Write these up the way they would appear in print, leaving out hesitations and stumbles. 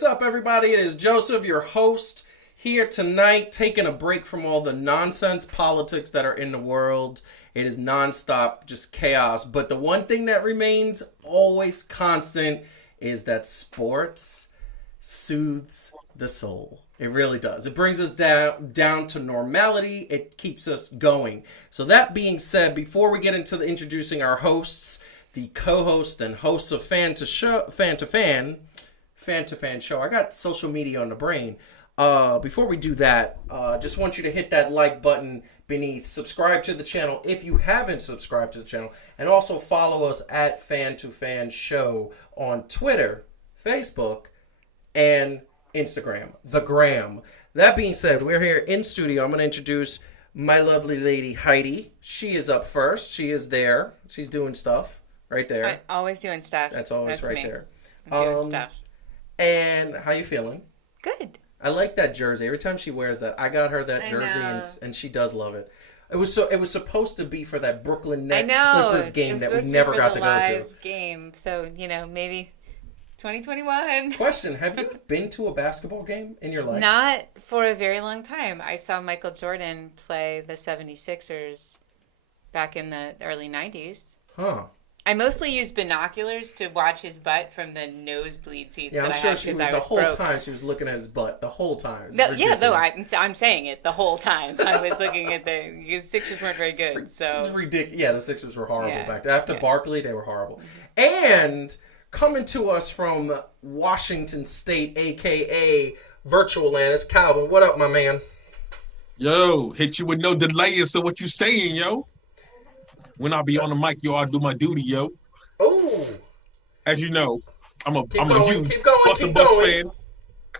What's up, everybody? It is Joseph, your host, here tonight, taking a break from all the nonsense politics that are in the world. It is nonstop, just chaos. But the one thing that remains always constant is that sports soothes the soul. It really does. It brings us down to normality. It keeps us going. So that being said, before we get into introducing our hosts, the co-host and hosts of Fan2Fan show. I got social media on the brain. Before we do that, just want you to hit that like button beneath. Subscribe to the channel if you haven't subscribed to the channel. And also follow us at Fan2Fan Show on Twitter, Facebook, and Instagram. The Gram. That being said, we're here in studio. I'm going to introduce my lovely lady, Heidi. She is up first. She is there. She's doing stuff. Right there. I'm always doing stuff. That's always right me. There. I'm doing stuff. And how you feeling? Good. I like that jersey. Every time she wears that, I got her that jersey, and she does love it. It was supposed to be for that Brooklyn Nets Clippers game that we never got to go to. Live game, so maybe 2021. Question: have you been to a basketball game in your life? Not for a very long time. I saw Michael Jordan play the 76ers back in the early 90s. Huh. I mostly use binoculars to watch his butt from the nosebleed seats that I had because I was the whole broke. time she was looking at his butt. The whole time. I'm saying it the whole time. I was looking at the Sixers weren't very good. So it was ridiculous. Yeah, the Sixers were horrible back then. After Barkley, they were horrible. And coming to us from Washington State, a.k.a. Virtual Land, it's Calvin. What up, my man? Yo, hit you with no delay. So what you saying, yo? When I be on the mic, yo, I do my duty, yo. Oh. As you know, I'm a huge Bus fan.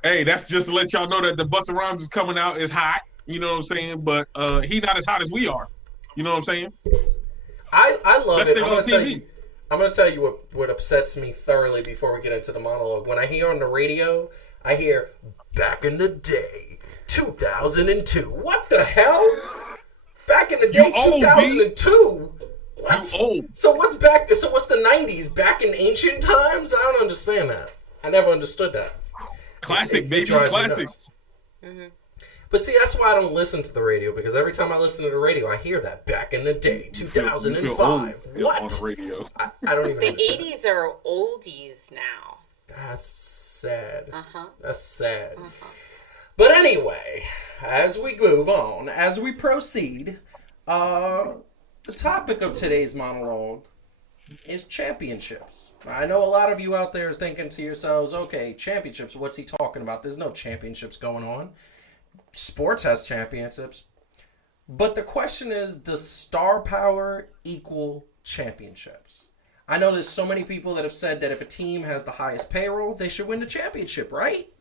Hey, that's just to let y'all know that the Busta Rhymes is coming out is hot. You know what I'm saying? But he not as hot as we are. You know what I'm saying? I love Best it. thing on TV. I'm going to tell you what upsets me thoroughly before we get into the monologue. When I hear on the radio, I hear, back in the day, 2002. What the hell? Back in the day, 2002? What? You old. So what's the 90s? Back in ancient times? I don't understand that. I never understood that. Classic, baby. Classic. Mm-hmm. But see, that's why I don't listen to the radio, because every time I listen to the radio, I hear that back in the day, 2005. What? On the radio. I don't even The understand 80s are oldies now. That's sad. Uh-huh. That's sad. Uh-huh. But anyway, as we move on, as we proceed, the topic of today's monologue is championships. I know a lot of you out there is thinking to yourselves, okay, championships, what's he talking about? There's no championships going on. Sports has championships. But the question is, does star power equal championships? I know there's so many people that have said that if a team has the highest payroll, they should win the championship, right?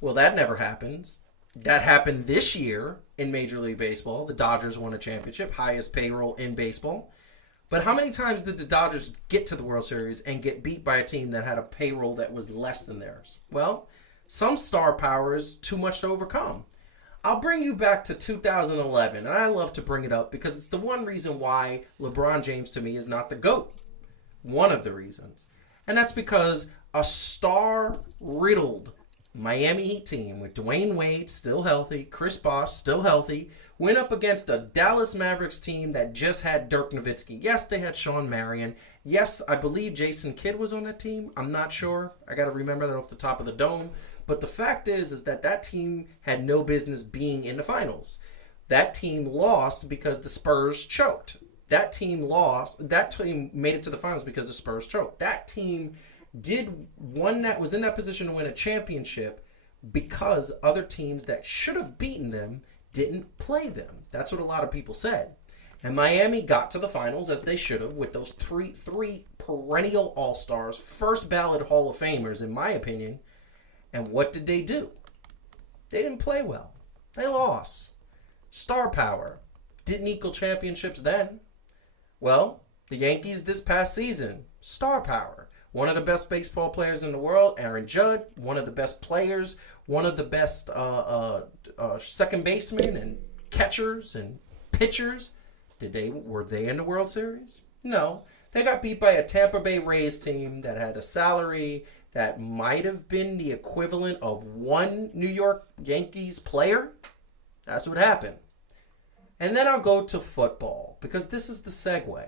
Well, that never happens. That happened this year in Major League Baseball. The Dodgers won a championship, highest payroll in baseball. But how many times did the Dodgers get to the World Series and get beat by a team that had a payroll that was less than theirs? Well, some star power is too much to overcome. I'll bring you back to 2011, and I love to bring it up because it's the one reason why LeBron James to me is not the GOAT. One of the reasons. And that's because a star-riddled Miami Heat team with Dwayne Wade still healthy, Chris Bosh still healthy, went up against a Dallas Mavericks team that just had Dirk Nowitzki. Yes, they had Sean Marion. Yes, I believe Jason Kidd was on that team. I'm not sure. I got to remember that off the top of the dome. But the fact is that team had no business being in the finals. That team lost because the Spurs choked. That team lost. That team made it to the finals because the Spurs choked. That team did one that was in that position to win a championship because other teams that should have beaten them didn't play them. That's what a lot of people said. And Miami got to the finals as they should have with those three perennial all-stars, first ballot Hall of Famers in my opinion. And what did they do? They didn't play well. They lost. Star power didn't equal championships then. Well, the Yankees this past season, star power. One of the best baseball players in the world, Aaron Judge, one of the best players, one of the best second basemen and catchers and pitchers. Were they in the World Series? No. They got beat by a Tampa Bay Rays team that had a salary that might have been the equivalent of one New York Yankees player. That's what happened. And then I'll go to football, because this is the segue.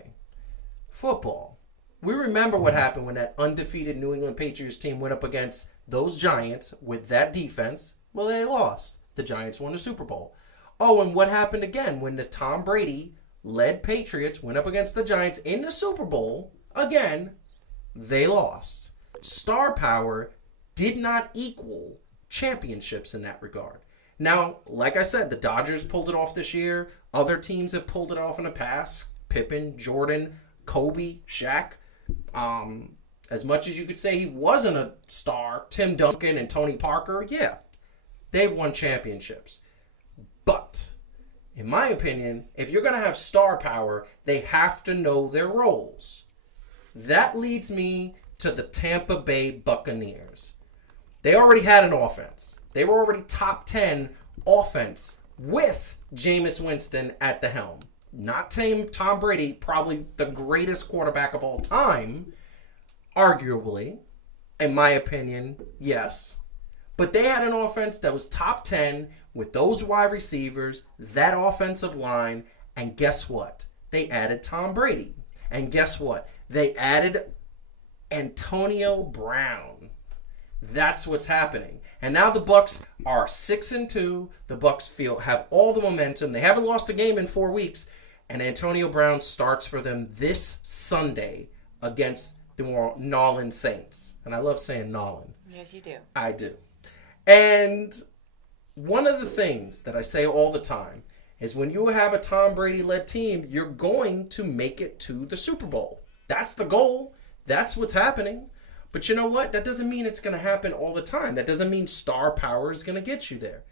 Football. We remember what happened when that undefeated New England Patriots team went up against those Giants with that defense. Well, they lost. The Giants won the Super Bowl. Oh, and what happened again when the Tom Brady-led Patriots went up against the Giants in the Super Bowl? Again, they lost. Star power did not equal championships in that regard. Now, like I said, the Dodgers pulled it off this year. Other teams have pulled it off in the past. Pippen, Jordan, Kobe, Shaq. As much as you could say he wasn't a star, Tim Duncan and Tony Parker, yeah, they've won championships. But, in my opinion, if you're going to have star power, they have to know their roles. That leads me to the Tampa Bay Buccaneers. They already had an offense. They were already top 10 offense with Jameis Winston at the helm. Not Tom Brady, probably the greatest quarterback of all time, arguably, in my opinion, yes. But they had an offense that was top 10 with those wide receivers, that offensive line, and guess what? They added Tom Brady. And guess what? They added Antonio Brown. That's what's happening. And now the Bucs are 6-2. The Bucs have all the momentum. They haven't lost a game in 4 weeks. And Antonio Brown starts for them this Sunday against the New Orleans Saints. And I love saying Nolan. Yes, you do. I do. And one of the things that I say all the time is when you have a Tom Brady-led team, you're going to make it to the Super Bowl. That's the goal. That's what's happening. But you know what? That doesn't mean it's going to happen all the time. That doesn't mean star power is going to get you there.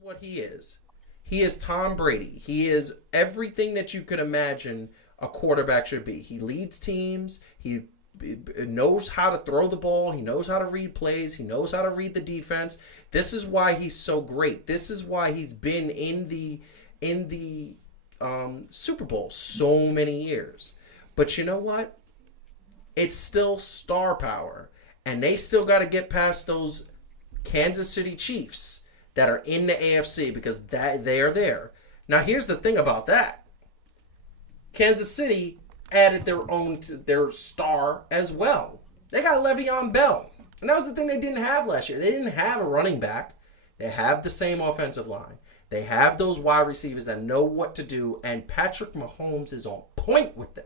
What he is. He is Tom Brady. He is everything that you could imagine a quarterback should be. He leads teams. He knows how to throw the ball. He knows how to read plays. He knows how to read the defense. This is why he's so great. This is why he's been in the Super Bowl so many years. But you know what? It's still star power. And they still got to get past those Kansas City Chiefs that are in the AFC because they are there. Now, here's the thing about that. Kansas City added their star as well. They got Le'Veon Bell. And that was the thing they didn't have last year. They didn't have a running back. They have the same offensive line. They have those wide receivers that know what to do. And Patrick Mahomes is on point with them.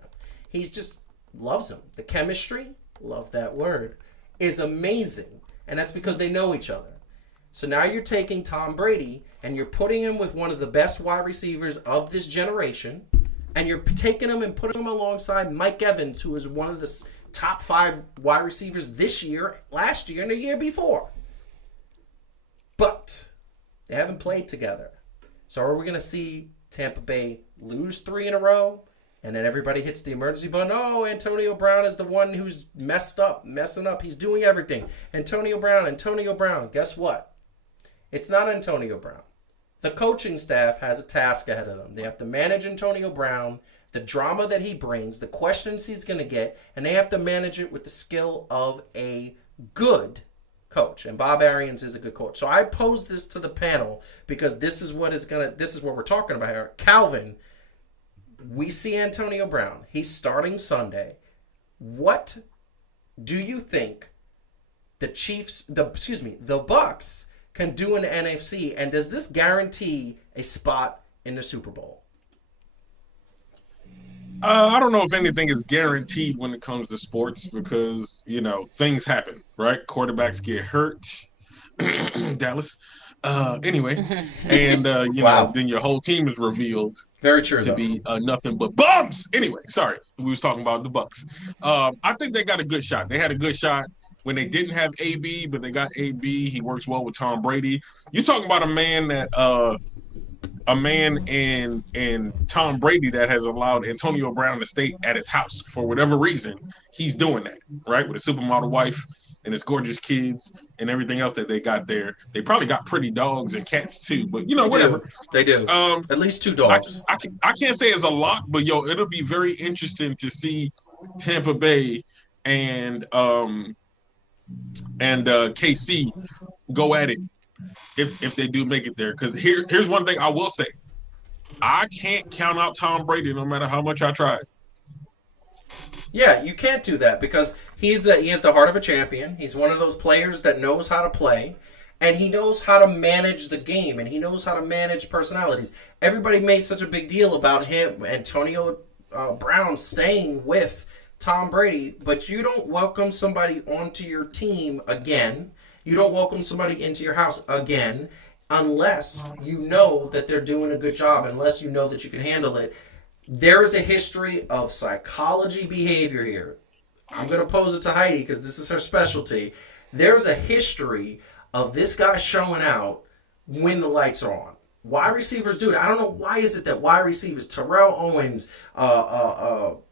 He just loves them. The chemistry, love that word, is amazing. And that's because they know each other. So now you're taking Tom Brady and you're putting him with one of the best wide receivers of this generation. And you're taking him and putting him alongside Mike Evans, who is one of the top 5 wide receivers this year, last year, and the year before. But they haven't played together. So are we going to see Tampa Bay lose 3 in a row? And then everybody hits the emergency button. Oh, Antonio Brown is the one who's messing up. He's doing everything. Antonio Brown. Guess what? It's not Antonio Brown. The coaching staff has a task ahead of them. They have to manage Antonio Brown, the drama that he brings, the questions he's going to get, and they have to manage it with the skill of a good coach. And Bob Arians is a good coach. So I pose this to the panel because this is what we're talking about here. Calvin, we see Antonio Brown. He's starting Sunday. What do you think the Bucs can do in the NFC, and does this guarantee a spot in the Super Bowl? I don't know if anything is guaranteed when it comes to sports because, things happen, right? Quarterbacks get hurt. Dallas. Anyway, and, wow. Then your whole team is revealed Very true, to be nothing but bums. Anyway, sorry. We was talking about the Bucs. I think they got a good shot. They had a good shot when they didn't have AB, but they got AB. He works well with Tom Brady. You're talking about a man in Tom Brady that has allowed Antonio Brown to stay at his house for whatever reason. He's doing that, right? With a supermodel wife. and his gorgeous kids and everything else that they got there. They probably got pretty dogs and cats too, but whatever. They do. At least 2 I, dogs. I can't say it's a lot, but it'll be very interesting to see Tampa Bay and KC go at it if they do make it there. Because here's one thing I will say. I can't count out Tom Brady no matter how much I try. Yeah, you can't do that because he has the heart of a champion. He's one of those players that knows how to play, and he knows how to manage the game, and he knows how to manage personalities. Everybody made such a big deal about him, Antonio Brown, staying with Tom Brady, but you don't welcome somebody onto your team again. You don't welcome somebody into your house again unless you know that they're doing a good job, unless you know that you can handle it. There is a history of psychology behavior here. I'm going to pose it to Heidi because this is her specialty. There's a history of this guy showing out when the lights are on. Wide receivers do it. I don't know why is it that wide receivers, Terrell Owens,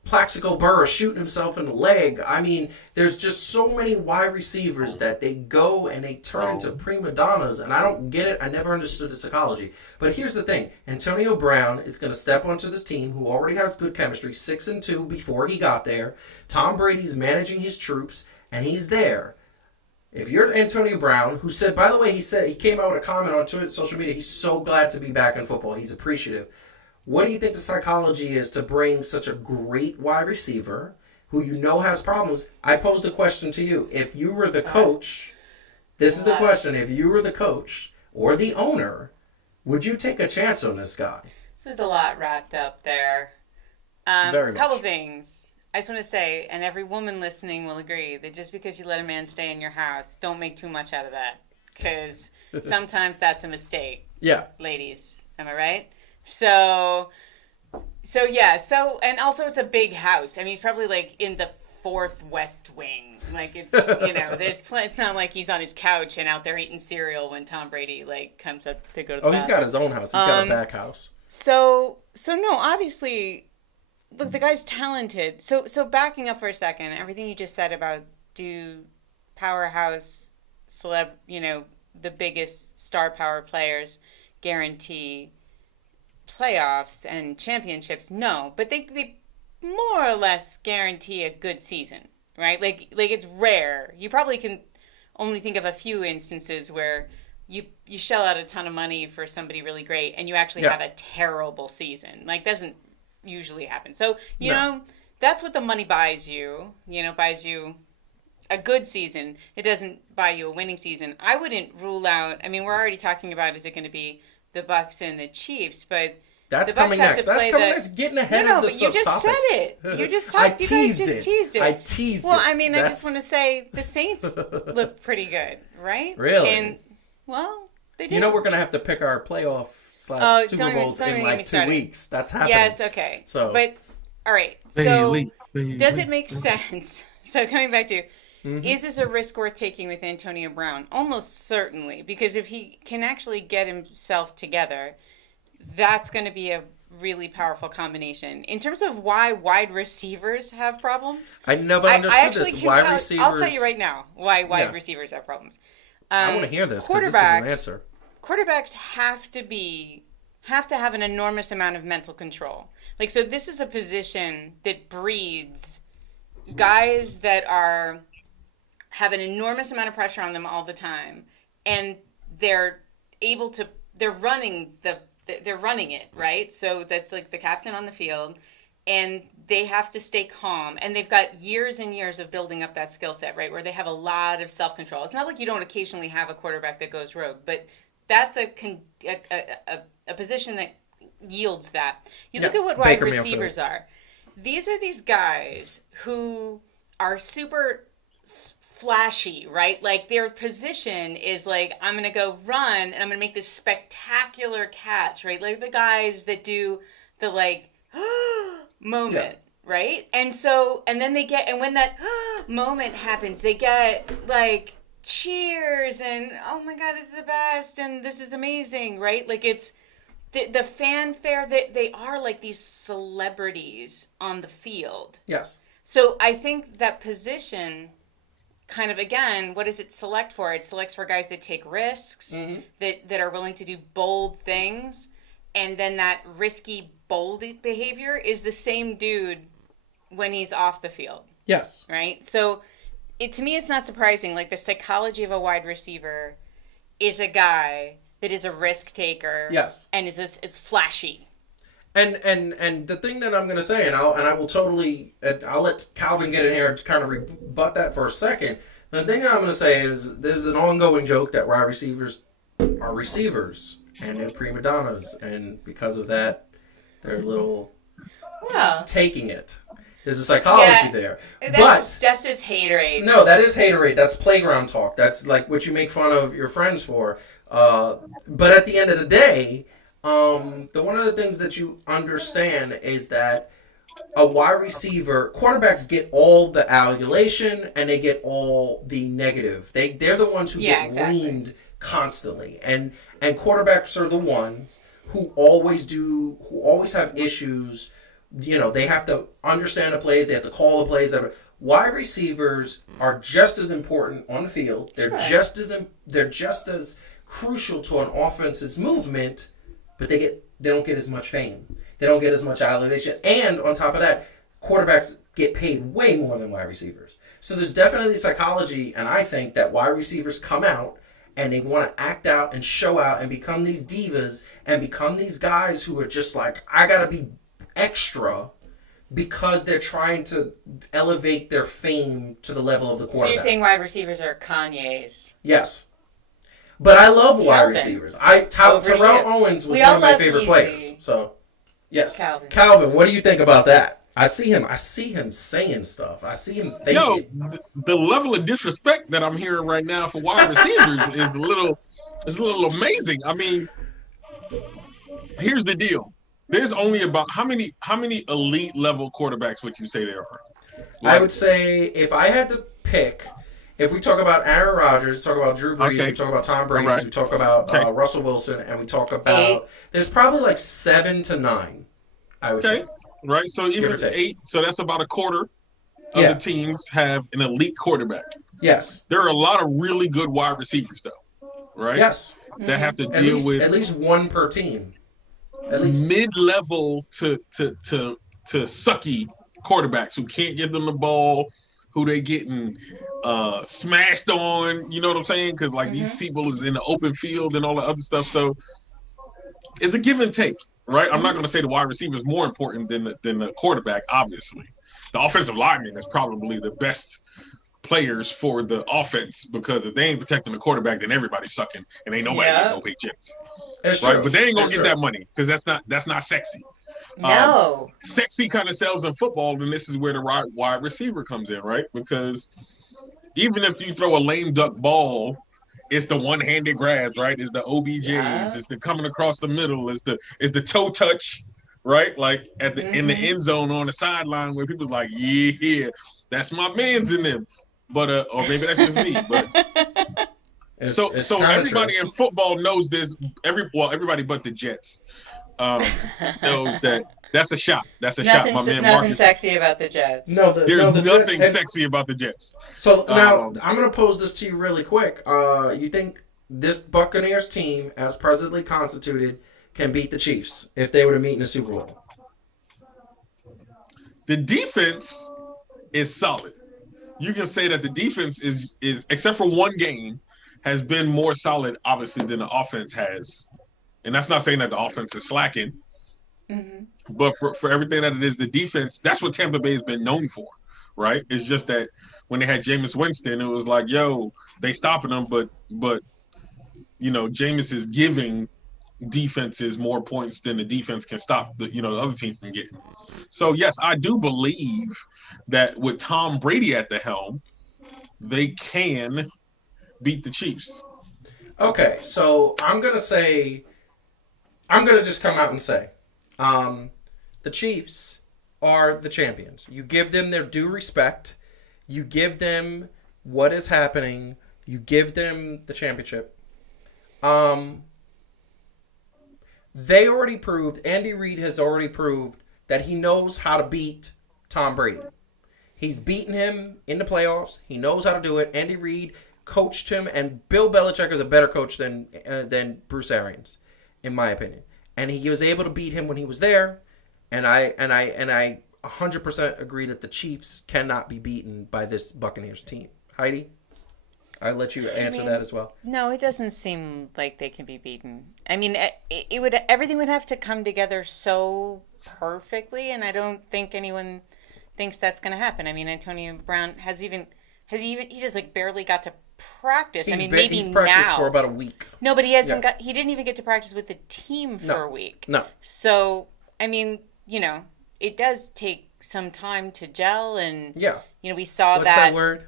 Plaxico Burress shooting himself in the leg. I mean, there's just so many wide receivers that they go and they turn into prima donnas, and I don't get it. I never understood the psychology. But here's the thing. Antonio Brown is going to step onto this team who already has good chemistry, 6-2 before he got there. Tom Brady's managing his troops, and he's there. If you're Antonio Brown, who said, by the way, he came out with a comment on Twitter, social media, he's so glad to be back in football. He's appreciative. What do you think the psychology is to bring such a great wide receiver who you know has problems? I pose the question to you. If you were the coach, this is the question. If you were the coach or the owner, would you take a chance on this guy? This is a lot wrapped up there. Very much. Couple things. I just want to say, and every woman listening will agree, that just because you let a man stay in your house, don't make too much out of that. Because sometimes that's a mistake. Yeah. Ladies. Am I right? So yeah. And also it's a big house. I mean, he's probably like in the 4th West Wing. Like it's, it's not like he's on his couch and out there eating cereal when Tom Brady comes up to go to the bathroom. He's got his own house. He's got a back house. So no, obviously, look, the guy's talented. So backing up for a second, everything you just said about do powerhouse the biggest star power players guarantee playoffs and championships? No, but they more or less guarantee a good season, right? Like it's rare. You probably can only think of a few instances where you shell out a ton of money for somebody really great and you actually have a terrible season. Doesn't usually happen. So, you know, that's what the money buys you. Buys you a good season. It doesn't buy you a winning season. I wouldn't rule out, I mean, we're already talking about, is it going to be the Bucs and the Chiefs, but that's coming next. That's coming next. Getting ahead of the subtopics. You just said it. You just talked. You guys just teased it. I teased it. Well, I mean, I just want to say the Saints look pretty good, right? Really? And, they did. We're going to have to pick our playoff / Super Bowls in 2 weeks. That's happening. Yes, okay. So, but, all right. So, does it make sense? So, coming back to, is this a risk worth taking with Antonio Brown? Almost certainly, because if he can actually get himself together, that's going to be a really powerful combination. In terms of why wide receivers have problems, I never understood this. Wide receivers. I'll tell you right now why wide receivers have problems. I want to hear this because this is an answer. Quarterbacks have to have an enormous amount of mental control. So this is a position that breeds guys that have an enormous amount of pressure on them all the time, and they're running it, right? So that's like the captain on the field, and they have to stay calm, and they've got years and years of building up that skill set, right, where they have a lot of self-control. It's not like you don't occasionally have a quarterback that goes rogue, but that's a position that yields that. You look at what wide receivers are. These are these guys who are super flashy, right? Their position is I'm going to go run and I'm going to make this spectacular catch, right? Like the guys that do the moment, right? And then when that moment happens, they get cheers and, oh my God, this is the best and this is amazing, right? It's the fanfare that they are like these celebrities on the field. Yes. So I think that position kind of, again, what does it select for? It selects for guys that take risks, that are willing to do bold things. And then that risky, bold behavior is the same dude when he's off the field. Yes. Right? So to me, it's not surprising. Like, the psychology of a wide receiver is a guy that is a risk taker. Yes. And is flashy. And the thing that I'm going to say, and I will totally, I'll let Calvin get in here to kind of rebut that for a second. The thing that I'm going to say is there's an ongoing joke that wide receivers are receivers and they're prima donnas, and because of that, they're a little taking it. There's a psychology there. That's just haterade. No, that is haterade. That's playground talk. That's like what you make fun of your friends for. But at the end of the day, one of the things that you understand is that a wide receiver, quarterbacks get all the adulation and they get all the negative. They're the ones who get leaned constantly, and quarterbacks are the ones who always have issues. You know, they have to understand the plays, they have to call the plays. Wide receivers are just as important on the field. They're just as crucial to an offense's movement, but they don't get as much fame. They don't get as much adulation. And on top of that, quarterbacks get paid way more than wide receivers. So there's definitely psychology, and I think that wide receivers come out and they want to act out and show out and become these divas and become these guys who are just like, I got to be extra, because they're trying to elevate their fame to the level of the quarterback. So you're saying wide receivers are Kanye's? Yes. But I love wide receivers. Terrell Owens was one of my favorite players. So, yes. Calvin, what do you think about that? I see him saying stuff. I see him thinking. Yo, the level of disrespect that I'm hearing right now for wide receivers is a little amazing. I mean, here's the deal. There's only about how many elite level quarterbacks would you say there are? Like, I would say if I had to pick, if we talk about Aaron Rodgers, talk about Drew Brees, we talk about Tom Brady, we talk about Russell Wilson, and we talk about there's probably like 7 to 9. I would say. Right. So even 8. So that's about a quarter of the teams have an elite quarterback. Yes. There are a lot of really good wide receivers though. Right. Yes. That have to deal with at least one per team. At least mid-level to sucky quarterbacks who can't give them the ball, who they getting smashed on. You know what I'm saying? Because like these people is in the open field and all the other stuff. So it's a give and take, right? I'm not going to say the wide receiver is more important than the quarterback. Obviously, the offensive lineman is probably the best players for the offense, because if they ain't protecting the quarterback, then everybody's sucking and ain't nobody getting no paychecks. Right, but they ain't gonna get that money because that's not sexy. No, sexy kind of sells in football, and this is where the wide receiver comes in, right? Because even if you throw a lame duck ball, it's the one-handed grabs, right? It's the OBJs, it's the coming across the middle, it's the toe touch, right? Like at the in the end zone on the sideline where people's like, yeah, that's my man's in them, but or maybe that's just me, but. So everybody in football knows this. Everybody but the Jets knows that that's a shot. That's a shot, my man. Nothing sexy about the Jets. There's nothing sexy about the Jets. So now I'm going to pose this to you really quick. You think this Buccaneers team, as presently constituted, can beat the Chiefs if they were to meet in the Super Bowl? The defense is solid. You can say that the defense is except for one game, has been more solid, obviously, than the offense has. And that's not saying that the offense is slacking. But for everything that it is, the defense, that's what Tampa Bay has been known for, right? It's just that when they had Jameis Winston, it was like, yo, they stopping them, but you know, Jameis is giving defenses more points than the defense can stop the other team from getting. So, yes, I do believe that with Tom Brady at the helm, they can beat the Chiefs. Okay, so I'm going to just come out and say, the Chiefs are the champions. You give them their due respect. You give them what is happening. You give them the championship. They already proved, Andy Reid has already proved that he knows how to beat Tom Brady. He's beaten him in the playoffs. He knows how to do it. Andy Reid coached him, and Bill Belichick is a better coach than Bruce Arians, in my opinion. And he was able to beat him when he was there. And I 100% agree that the Chiefs cannot be beaten by this Buccaneers team. Heidi, I'll let you answer that as well. No, it doesn't seem like they can be beaten. I mean, everything would have to come together so perfectly, and I don't think anyone thinks that's going to happen. I mean, Antonio Brown he just like barely got to practice. He's practiced for about a week. No, but he hasn't he didn't even get to practice with the team for a week. No. So, I mean, it does take some time to gel, and we saw What's that word?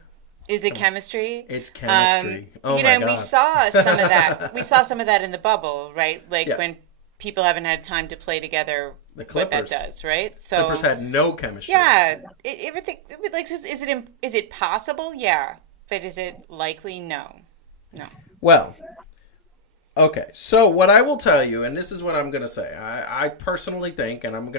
Is it chemistry? It's chemistry. Oh my God. We saw some of that. We saw some of that in the bubble, right? Like when people haven't had time to play together. The Clippers. What that does, right? So Clippers had no chemistry. Yeah, everything. Like, is it possible? Yeah, but is it likely? No. Well, okay. So what I will tell you, and this is what I'm gonna say. I personally think, and we're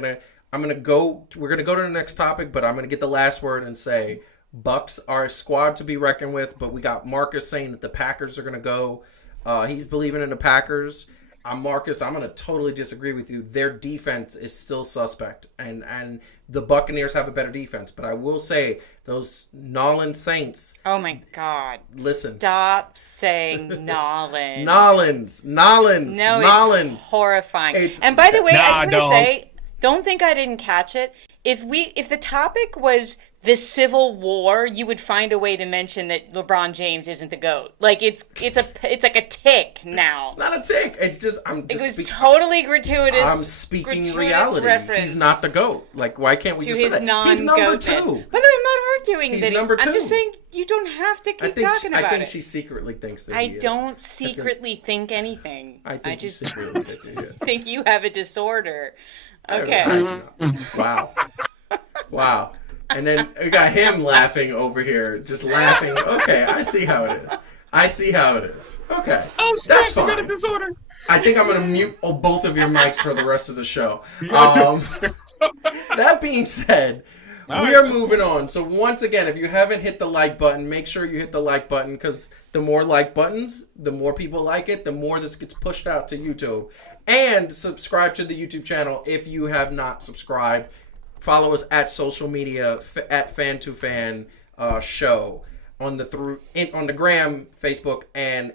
gonna go to the next topic, but I'm gonna get the last word and say Bucs are a squad to be reckoned with. But we got Marcus saying that the Packers are gonna go. He's believing in the Packers. Marcus, I'm going to totally disagree with you. Their defense is still suspect, and the Buccaneers have a better defense. But I will say, those Nolan Saints... Oh, my God. Listen. Stop saying Nolan. Nolans. No, it's horrifying. And by the way, I just want to say, don't think I didn't catch it. If the topic was the Civil War, you would find a way to mention that LeBron James isn't the GOAT. Like it's like a tick now. It's not a tick. It's just it was totally gratuitous. I'm speaking reality. Reference. He's not the GOAT. Like, why can't we just say that? He's number 2. By the way, I'm not arguing that number 2. I'm just saying you don't have to keep talking about it. I think she secretly thinks that he is. I don't secretly think anything. I just secretly think he is. think you have a disorder. Okay. Wow. And then we got him laughing over here, just laughing. Okay, I see how it is. Okay, that's fine. A disorder. I think I'm going to mute both of your mics for the rest of the show. That being said, we are moving on. So once again, if you haven't hit the like button, make sure you hit the like button, because the more like buttons, the more people like it, the more this gets pushed out to YouTube. And subscribe to the YouTube channel if you have not subscribed. Follow us at social media at Fan2Fan show on the gram, Facebook, and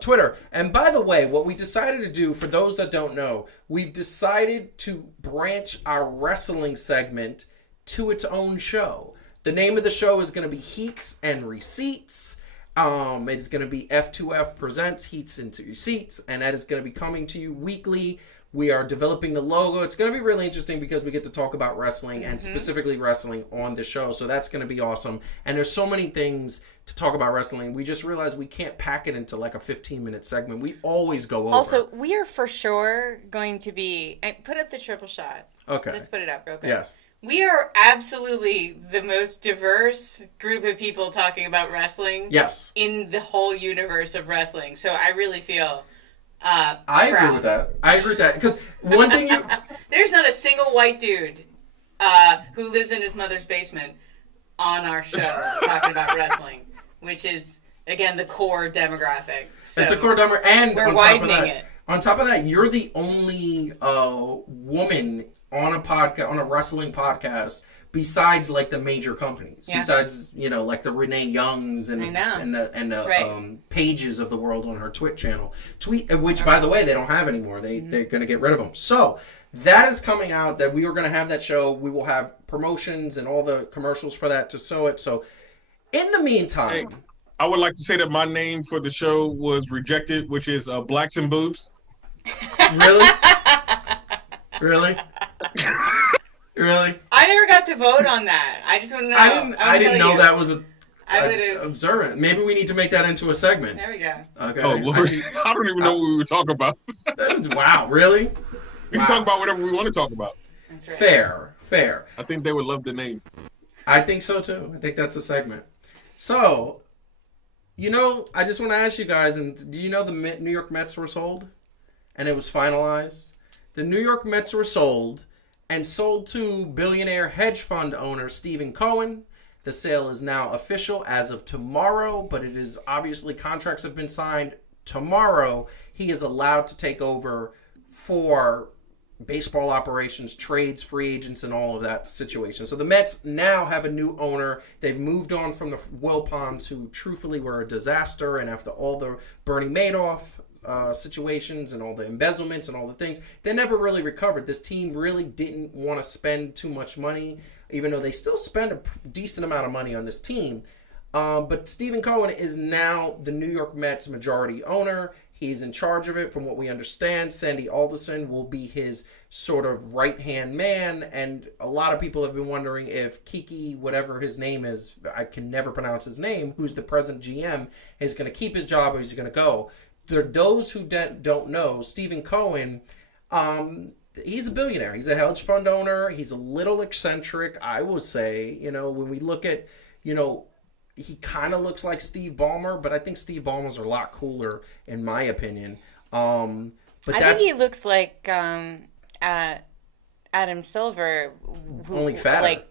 Twitter. And by the way, what we decided to do, for those that don't know, we've decided to branch our wrestling segment to its own show. The name of the show is going to be Heats and Receipts. It's going to be F2F Presents Heats and Receipts, and that is going to be coming to you weekly. We are developing the logo. It's going to be really interesting because we get to talk about wrestling and specifically wrestling on the show. So that's going to be awesome. And there's so many things to talk about wrestling. We just realized we can't pack it into like a 15-minute segment. We always go over. Also, we are for sure going to be... Put up the triple shot. Okay. Just put it up real quick. Yes. We are absolutely the most diverse group of people talking about wrestling. Yes. In the whole universe of wrestling. So I really feel... I agree with that. Because one thing There's not a single white dude who lives in his mother's basement on our show talking about wrestling, which is, again, the core demographic. So it's the core demographic, and we're widening it. On top of that, you're the only woman on a wrestling podcast besides like the major companies. Yeah. Besides, like the Renee Youngs and the right. Pages of the world on her Twitch channel. Which by the way, they don't have anymore. They're going to get rid of them. So that is coming out, that we are going to have that show. We will have promotions and all the commercials for that to show it. So in the meantime, hey, I would like to say that my name for the show was rejected, which is Blacks and Boobs. Really? Really? Really? I never got to vote on that. I just want to know. I didn't know that was I would have observant. Maybe we need to make that into a segment. There we go. Okay. Oh Lord, I don't even know what we were talking about. Wow, really? We can talk about whatever we want to talk about. That's right. Fair. I think they would love the name. I think so too. I think that's a segment. So, I just want to ask you guys, and do you know the New York Mets were sold? And it was finalized? The New York Mets were sold, and sold to billionaire hedge fund owner Stephen Cohen. The sale is now official as of tomorrow, but it is obviously contracts have been signed. Tomorrow, he is allowed to take over for baseball operations, trades, free agents, and all of that situation. So the Mets now have a new owner. They've moved on from the Wilpons, who truthfully were a disaster, and after all the Bernie Madoff situations and all the embezzlements and all the things, they never really recovered. This team really didn't want to spend too much money, even though they still spend a decent amount of money on this team. But Stephen Cohen is now the New York Mets majority owner. He's in charge of it, from what we understand. Sandy Alderson will be his sort of right-hand man, and a lot of people have been wondering if Kiki, whatever his name is, I can never pronounce his name, who's the present GM, is going to keep his job or is he going to go. There, those who don't know, Stephen Cohen, he's a billionaire. He's a hedge fund owner. He's a little eccentric, I would say. You know, when we look at, you know, he kind of looks like Steve Ballmer, but I think Steve Ballmer's are a lot cooler, in my opinion. But I think he looks like Adam Silver, who, only fatter.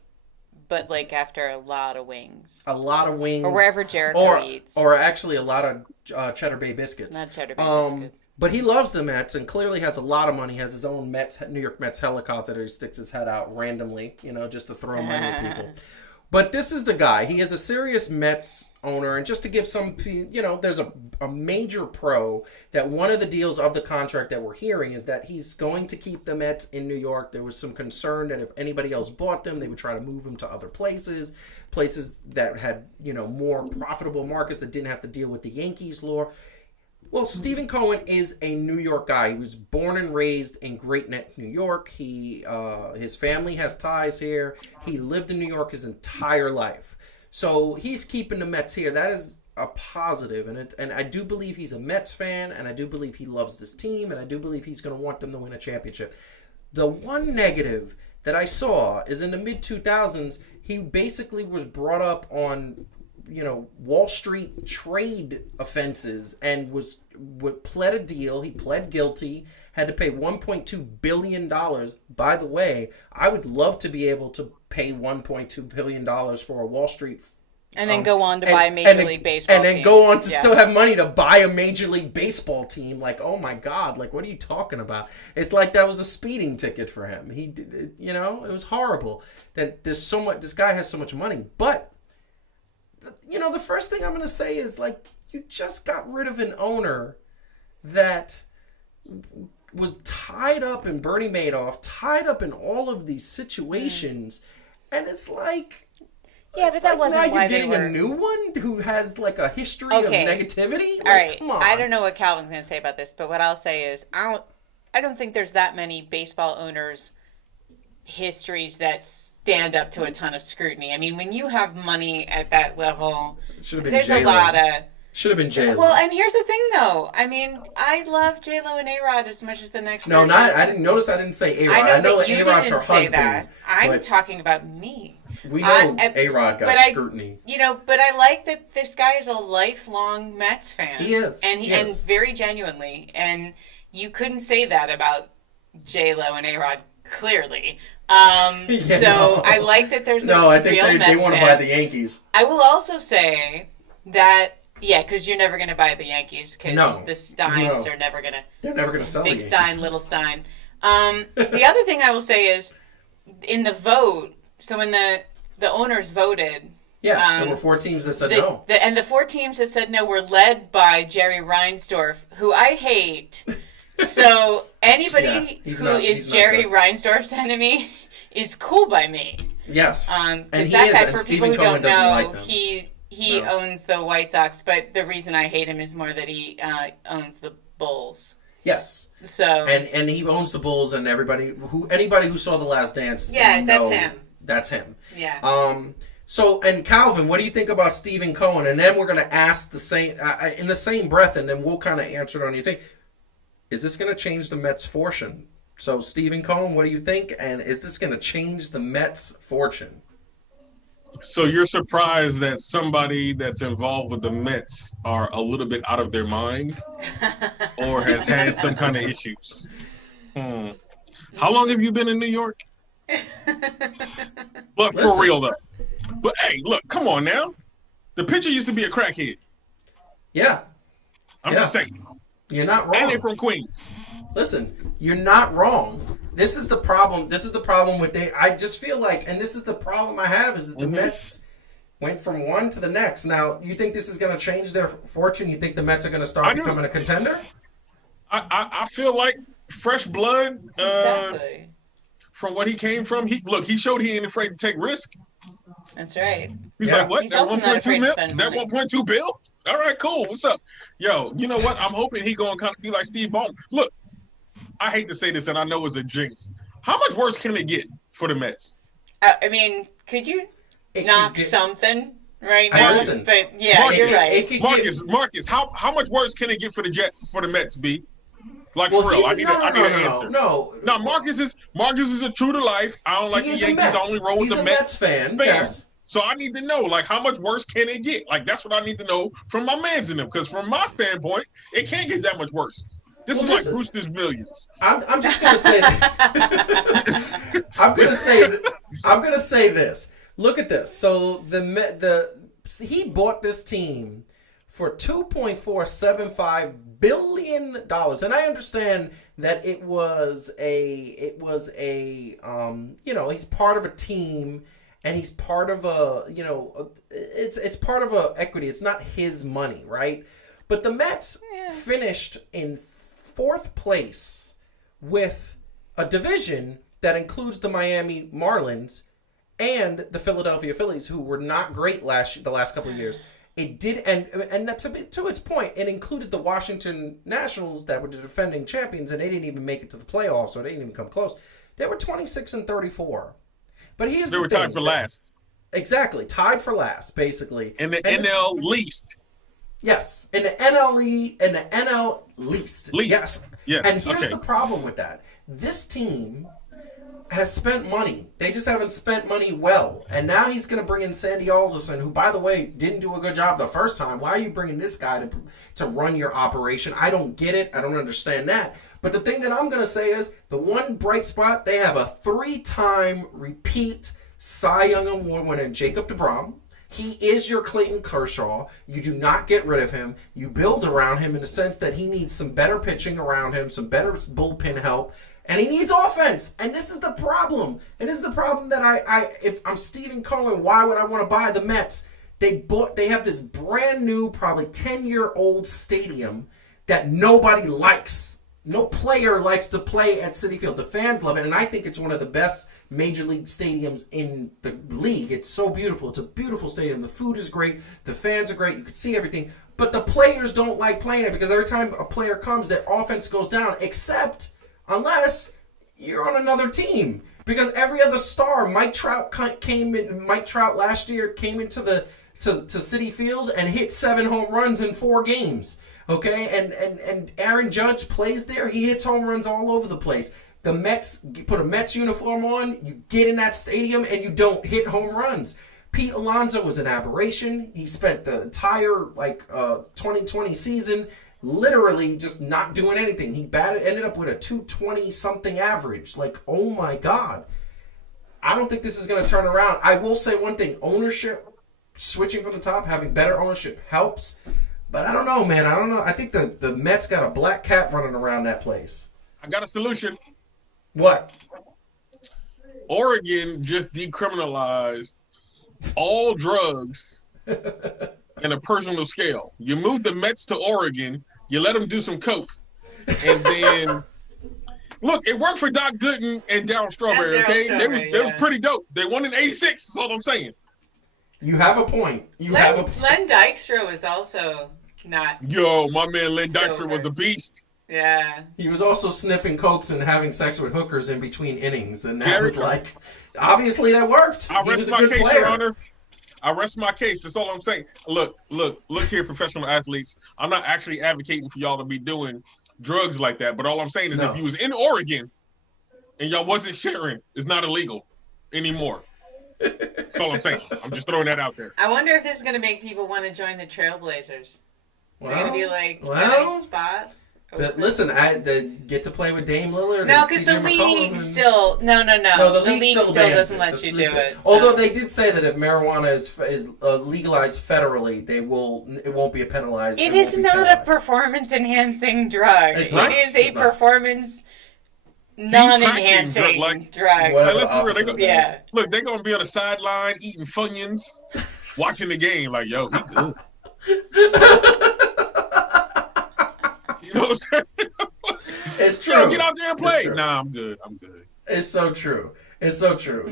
But after a lot of wings. A lot of wings. Or wherever Jericho eats. Or actually a lot of Cheddar Bay biscuits. Not Cheddar Bay biscuits. But he loves the Mets and clearly has a lot of money. He has his own New York Mets helicopter that he sticks his head out randomly, you know, just to throw money at people. But this is the guy. He is a serious Mets owner. And just to give some, you know, there's a major pro that one of the deals of the contract that we're hearing is that he's going to keep the Mets in New York. There was some concern that if anybody else bought them, they would try to move them to other places that had, you know, more profitable markets that didn't have to deal with the Yankees law. Well, Stephen Cohen is a New York guy. He was born and raised in Great Neck, New York. His family has ties here. He lived in New York his entire life. So he's keeping the Mets here. That is a positive. And I do believe he's a Mets fan, and I do believe he loves this team, and I do believe he's going to want them to win a championship. The one negative that I saw is in the mid-2000s, he basically was brought up on, you know, Wall Street trade offenses and pled a deal. He pled guilty, had to pay $1.2 billion. By the way, I would love to be able to pay $1.2 billion for a Wall Street. And then go on to buy a Major League Baseball team. And then go on to still have money to buy a Major League Baseball team. Like, oh my God, like, what are you talking about? It's like that was a speeding ticket for him. He, you know, it was horrible that there's so much, this guy has so much money. But, you know, the first thing I'm going to say is, like, you just got rid of an owner that was tied up in Bernie Madoff, tied up in all of these situations. And it's like... Yeah, but that wasn't why they were... Now you're getting a new one who has, like, a history of negativity? Like, all right, come on. I don't know what Calvin's going to say about this, but what I'll say is I don't think there's that many baseball owners' histories that stand up to a ton of scrutiny. I mean, when you have money at that level, there's a lot of... Should have been J-Lo. Well, and here's the thing, though. I mean, I love J-Lo and A-Rod as much as the next person. No, I didn't notice I didn't say A-Rod. I know that you A-Rod's didn't her say husband. that. I'm talking about me. We know A-Rod got scrutiny. You know, but I like that this guy is a lifelong Mets fan. He is. And very genuinely. And you couldn't say that about J-Lo and A-Rod, clearly. So I like that there's a real Mets fan. No, I think they want to buy the Yankees. I will also say that... Yeah, because you're never going to buy the Yankees because the Steins are never going to... They're never going to sell Big the Yankees. Stein, Little Stein. The other thing I will say is, in the vote, so when the owners voted... Yeah, there were 4 teams that said no. And the 4 teams that said no were led by Jerry Reinsdorf, who I hate. So anybody who is Jerry Reinsdorf's enemy is cool by me. Yes. And that guy, for people who don't know, He No. owns the White Sox, but the reason I hate him is more that he owns the Bulls. Yes. So and he owns the Bulls, and anybody who saw The Last Dance, that's him. That's him. Yeah. So, and Calvin, what do you think about Stephen Cohen? And then we're going to ask the same in the same breath, and then we'll kind of answer it on your thing. Is this going to change the Mets' fortune? So, Stephen Cohen, what do you think? And is this going to change the Mets' fortune? So you're surprised that somebody that's involved with the Mets are a little bit out of their mind or has had some kind of issues? How long have you been in New York? But for real though. But hey, look, come on now. The pitcher used to be a crackhead. Yeah. I'm just saying. You're not wrong. And they're from Queens. Listen, you're not wrong. This is the problem. This is the problem with I just feel like, and this is the problem I have, is that the Mets went from one to the next. Now, you think this is going to change their fortune? You think the Mets are going to start becoming a contender? I feel like fresh blood. Exactly. From what he came from, he showed he ain't afraid to take risk. That's right. He's like, what? That 1.2 mil? That 1.2 bill? All right, cool. What's up? Yo, you know what? I'm hoping he going to kind of be like Steve Ballmer. Look, I hate to say this, and I know it's a jinx. How much worse can it get for the Mets? I mean, could you knock something right now? Marcus, but yeah, Marcus, you're right. Marcus, how much worse can it get for the Mets, B? Like, for real, I need an answer. No, Marcus is a true to life. I don't like the Yankees. I only roll with the Mets fan. Yes. So I need to know, like, how much worse can it get? Like, that's what I need to know from my mans in them. Because from my standpoint, it can't get that much worse. This is like Brewster's Millions. I'm just gonna say that. I'm gonna say this. Look at this. So he bought this team for $2.475 billion, and I understand that it was a he's part of a team, and he's part of it's part of a equity. It's not his money, right? But the Mets finished in fourth place with a division that includes the Miami Marlins and the Philadelphia Phillies, who were not great the last couple of years. It did, and that to its point, it included the Washington Nationals that were the defending champions, and they didn't even make it to the playoffs, or they didn't even come close. They were 26-34. But they were tied for last. Exactly, tied for last, basically. In the NL least. Yes, in the NL least. Yes. And here's the problem with that. This team has spent money. They just haven't spent money well. And now he's going to bring in Sandy Alderson, who, by the way, didn't do a good job the first time. Why are you bringing this guy to run your operation? I don't get it. I don't understand that. But the thing that I'm going to say is, the one bright spot, they have a 3-time repeat Cy Young Award winner, Jacob deGrom. He is your Clayton Kershaw. You do not get rid of him. You build around him in the sense that he needs some better pitching around him, some better bullpen help. And he needs offense. And this is the problem. And this is the problem that if I'm Stephen Cohen, why would I want to buy the Mets? They have this brand new, probably 10-year-old stadium that nobody likes. No player likes to play at Citi Field. The fans love it. And I think it's one of the best major league stadiums in the league. It's so beautiful. It's a beautiful stadium. The food is great. The fans are great. You can see everything. But the players don't like playing it because every time a player comes, their offense goes down, unless you're on another team. Because every other star, Mike Trout last year came into to Citi Field and hit 7 home runs in 4 games. Okay? And Aaron Judge plays there. He hits home runs all over the place. The Mets, put a Mets uniform on, you get in that stadium and you don't hit home runs. Pete Alonso was an aberration. He spent the entire 2020 season literally just not doing anything. He ended up with a 220-something average. Like, oh my God. I don't think this is going to turn around. I will say one thing. Ownership, switching from the top, having better ownership helps. But I don't know, man. I don't know. I think the Mets got a black cat running around that place. I got a solution. What? Oregon just decriminalized all drugs in a personal scale. You move the Mets to Oregon, you let them do some coke, and then look, it worked for Doc Gooden and Darryl Strawberry. Okay, they was pretty dope. They won in '86. That's all I'm saying. You have a point. Len Dykstra was also not. Yo, my man Len Dykstra was a beast. Yeah. He was also sniffing cokes and having sex with hookers in between innings, and that was like, obviously that worked. I rest my case, Your Honor. I rest my case. That's all I'm saying. Look here, professional athletes. I'm not actually advocating for y'all to be doing drugs like that, but all I'm saying is if you was in Oregon and y'all wasn't sharing, it's not illegal anymore. That's all I'm saying. I'm just throwing that out there. I wonder if this is going to make people want to join the Trailblazers. They're going to be like, nice spots. But listen, get to play with Dame Lillard. No, because the league still no. The league still doesn't let you do it. Although they did say that if marijuana is legalized federally, it won't be penalized. It is not a performance enhancing drug. It is a performance non-enhancing drug. Let's be real. Look, they're gonna be on the sideline eating Funyuns, watching the game. Like, yo, he good. You know what I'm saying? It's true. Yo, get out there and play. Nah, I'm good. It's so true.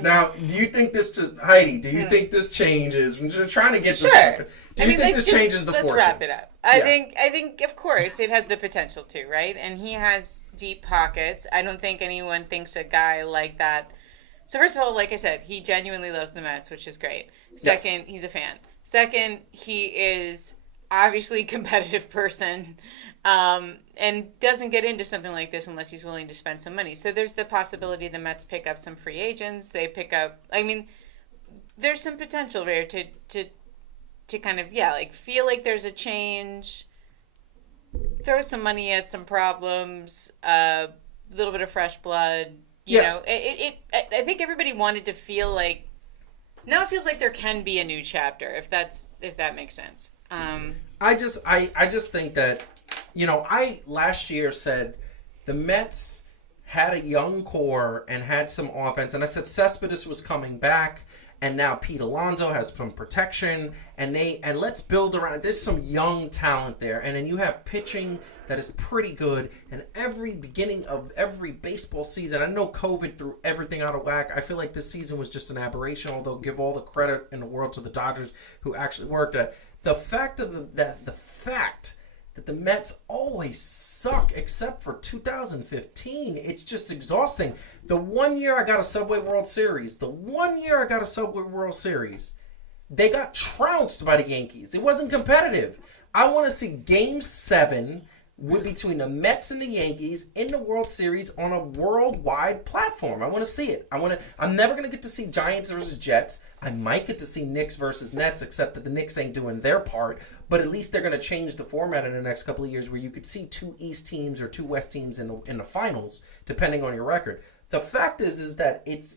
Now, do you think Heidi, do you think this changes? I'm just trying to get this. Sure. Do you think this changes the fortune? Let's wrap it up. I think, of course, it has the potential to, right? And he has deep pockets. I don't think anyone thinks a guy like that. So first of all, like I said, he genuinely loves the Mets, which is great. Second, he's a fan. Second, he is obviously a competitive person. And doesn't get into something like this unless he's willing to spend some money. So there's the possibility the Mets pick up some free agents. They pick up, there's some potential there to kind of, feel like there's a change, throw some money at some problems, a little bit of fresh blood. You know, I think everybody wanted to feel like, now it feels like there can be a new chapter, if that makes sense. I just think that, I last year said the Mets had a young core and had some offense, and I said Cespedes was coming back, and now Pete Alonso has some protection, and let's build around. There's some young talent there, and then you have pitching that is pretty good. And every beginning of every baseball season, I know COVID threw everything out of whack. I feel like this season was just an aberration. Although give all the credit in the world to the Dodgers who actually worked it. The fact that the Mets always suck except for 2015. It's just exhausting. The 1 year I got a Subway World Series, they got trounced by the Yankees. It wasn't competitive. I want to see Game 7 between the Mets and the Yankees in the World Series on a worldwide platform. I want to see it. I'm never going to get to see Giants versus Jets. I might get to see Knicks versus Nets, except that the Knicks ain't doing their part. But at least they're going to change the format in the next couple of years where you could see 2 East teams or 2 West teams in the finals, depending on your record. The fact is that it's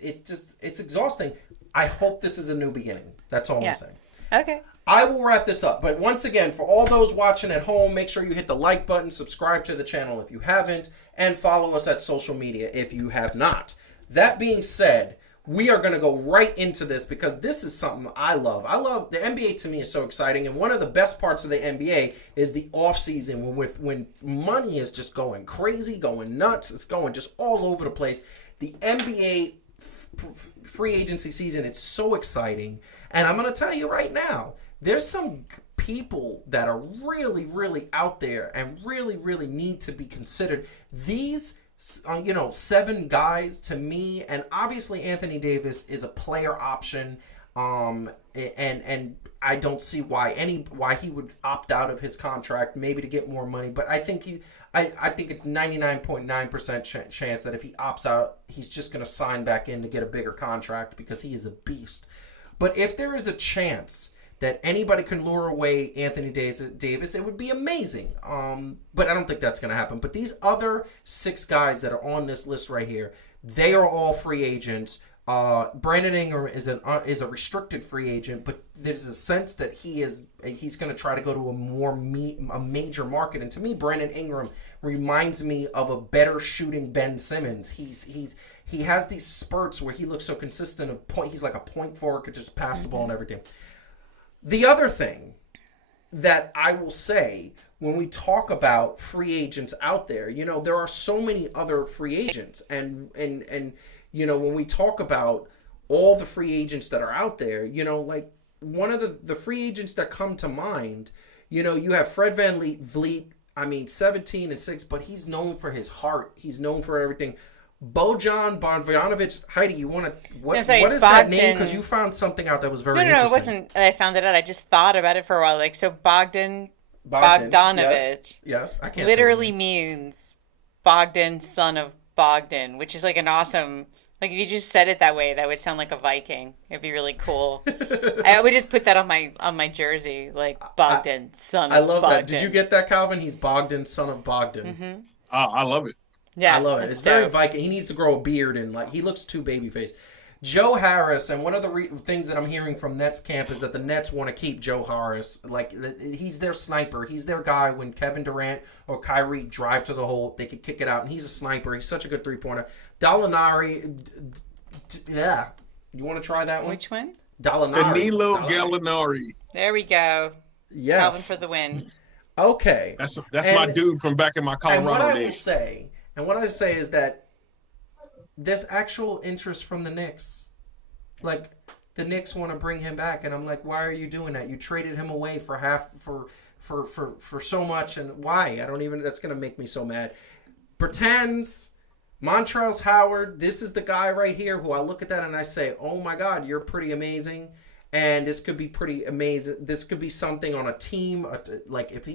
exhausting. I hope this is a new beginning. That's all I'm saying. Okay. I will wrap this up. But once again, for all those watching at home, make sure you hit the like button, subscribe to the channel if you haven't, and follow us at social media if you have not. That being said, we are going to go right into this because this is something I love. The NBA to me is so exciting, and one of the best parts of the NBA is the off season when money is just going crazy, going nuts. It's going just all over the place. The NBA free agency season, it's so exciting. And I'm going to tell you right now, there's some people that are really, really out there and really, really need to be considered. These 7 guys to me, and obviously Anthony Davis is a player option, and I don't see why he would opt out of his contract, maybe to get more money. But I think it's 99.9% chance that if he opts out, he's just going to sign back in to get a bigger contract because he is a beast. But if there is a chance that anybody can lure away Anthony Davis, it would be amazing. But I don't think that's going to happen. But these other 6 guys that are on this list right here, they are all free agents. Brandon Ingram is a restricted free agent, but there's a sense that he's going to try to go to a major market. And to me, Brandon Ingram reminds me of a better shooting Ben Simmons. He has these spurts where he looks so consistent of point. He's like a point forward, could just pass the ball and everything. The other thing that I will say when we talk about free agents out there, there are so many other free agents, and when we talk about all the free agents that are out there, like one of the free agents that come to mind, you have Fred VanVleet. 17 and 6, but he's known for his heart. He's known for everything. Bojan Bogdanovic. Heidi, you want to what is that name? Because you found something out that was very interesting. No, it wasn't. I found it out. I just thought about it for a while. Bogdanovic. Yes, I can't. Literally means Bogdan, son of Bogdan, which is like an awesome Like if you just said it that way, that would sound like a Viking. It'd be really cool. I would just put that on my jersey, like Bogdan, son of Bogdan. I love that. Did you get that, Calvin? He's Bogdan, son of Bogdan. Mm-hmm. I love it. Yeah, I love it. It's very Viking. He needs to grow a beard and he looks too babyface. Joe Harris, and one of the things that I'm hearing from Nets camp is that the Nets want to keep Joe Harris. Like, he's their sniper. He's their guy when Kevin Durant or Kyrie drive to the hole, they could kick it out, and he's a sniper. He's such a good three-pointer. Gallinari, yeah. You want to try that one? Which one? Danilo Gallinari. There we go. Yes. Calvin for the win. Okay. That's my dude from back in my Colorado days. What I say is that there's actual interest from the Knicks. Like, the Knicks want to bring him back, and I'm like, why are you doing that? You traded him away for so much, and why? That's going to make me so mad. Pretends Montrezl Harrell, this is the guy right here who I look at that and I say, oh my God, you're pretty amazing. And this could be pretty amazing. This could be something on a team. Like if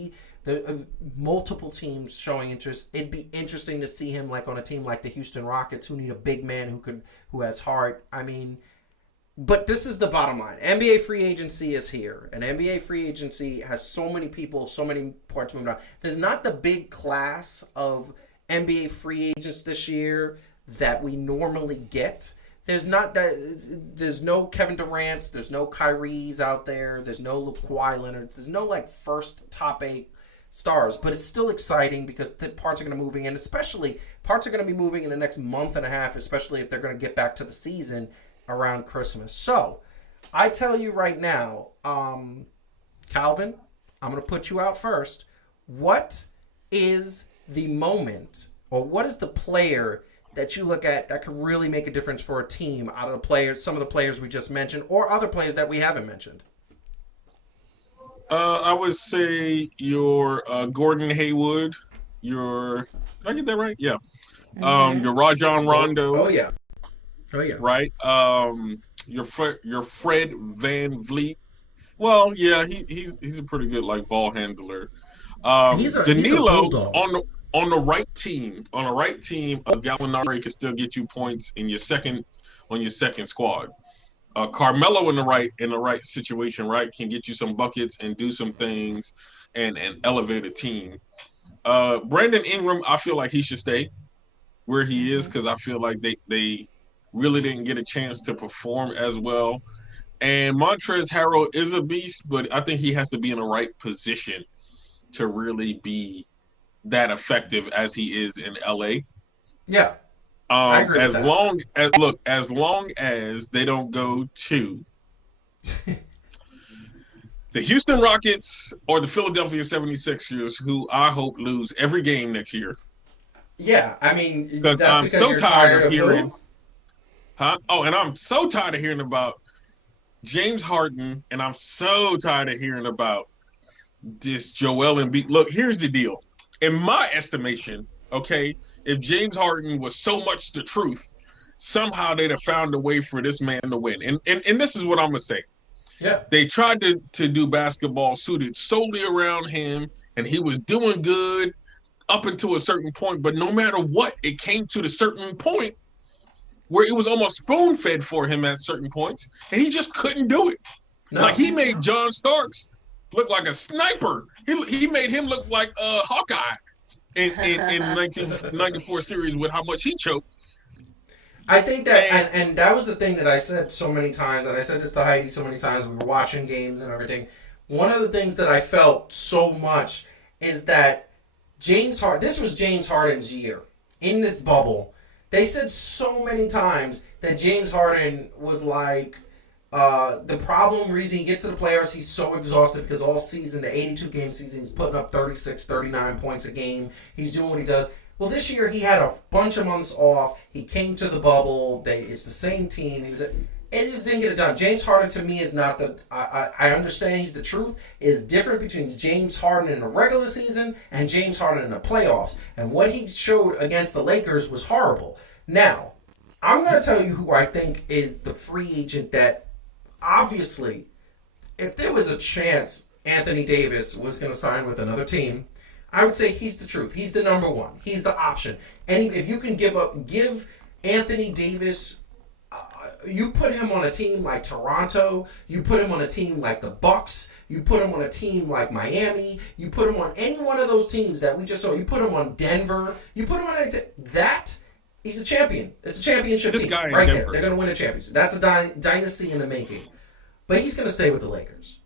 multiple teams showing interest, it'd be interesting to see him like on a team like the Houston Rockets, who need a big man who has heart. I mean, but this is the bottom line. NBA free agency is here, and NBA free agency has so many people, so many parts moving on. There's not the big class of NBA free agents this year that we normally get. There's no Kevin Durant's, there's no Kyrie's out there, there's no Kawhi Leonard's, there's no like first top 8 stars, but it's still exciting because the parts are going to be moving in, especially parts are going to be moving in the next month and a half, especially if they're going to get back to the season around Christmas. So I tell you right now, Calvin, I'm going to put you out first. What is the moment, or what is the player that you look at that could really make a difference for a team out of the players, some of the players we just mentioned, or other players that we haven't mentioned? I would say your Gordon Hayward, did I get that right? Yeah. Your Rajon Rondo. Oh yeah. Right. Your Fred Van Vliet. Well, yeah, he's a pretty good like ball handler. Danilo on the right team, Gallinari can still get you points on your second squad. Carmelo in the right situation, right, can get you some buckets and do some things and elevate a team. Brandon Ingram, I feel like he should stay where he is because I feel like they really didn't get a chance to perform as well. And Montrezl Harrell is a beast, but I think he has to be in the right position to really be that effective as he is in LA. Yeah. I agree with that. As long as they don't go to the Houston Rockets or the Philadelphia 76ers, who I hope lose every game next year. Yeah, I mean, because I'm so tired of hearing. Huh? Oh, and I'm so tired of hearing about James Harden, and I'm so tired of hearing about this Joel Embiid. Look, here's the deal. In my estimation, okay, if James Harden was so much the truth, somehow they'd have found a way for this man to win. And this is what I'm going to say. Yeah. They tried to do basketball suited solely around him, and he was doing good up until a certain point. But no matter what, it came to the certain point where it was almost spoon-fed for him at certain points, and he just couldn't do it. No. Like, he made John Starks look like a sniper. He made him look like Hawkeye in 1994 series with how much he choked. I think that, and that was the thing that I said so many times, and I said this to Heidi so many times, we were watching games and everything. One of the things that I felt so much is that this was James Harden's year in this bubble. They said so many times that James Harden was like, the reason he gets to the playoffs, he's so exhausted because all season, the 82-game season, he's putting up 36, 39 points a game. He's doing what he does. Well, this year he had a bunch of months off. He came to the bubble. It's the same team. It just didn't get it done. James Harden, to me, is not the... I understand he's the truth. It's different between James Harden in the regular season and James Harden in the playoffs. And what he showed against the Lakers was horrible. Now, I'm going to tell you who I think is the free agent that, obviously, if there was a chance Anthony Davis was going to sign with another team, I would say he's the truth. He's the number one. He's the option. And if you can give Anthony Davis, you put him on a team like Toronto, you put him on a team like the Bucs, you put him on a team like Miami, you put him on any one of those teams that we just saw, you put him on Denver, you put him on any that, he's a champion. It's a championship team right there. They're going to win a championship. That's a dynasty in the making. But he's going to stay with the Lakers.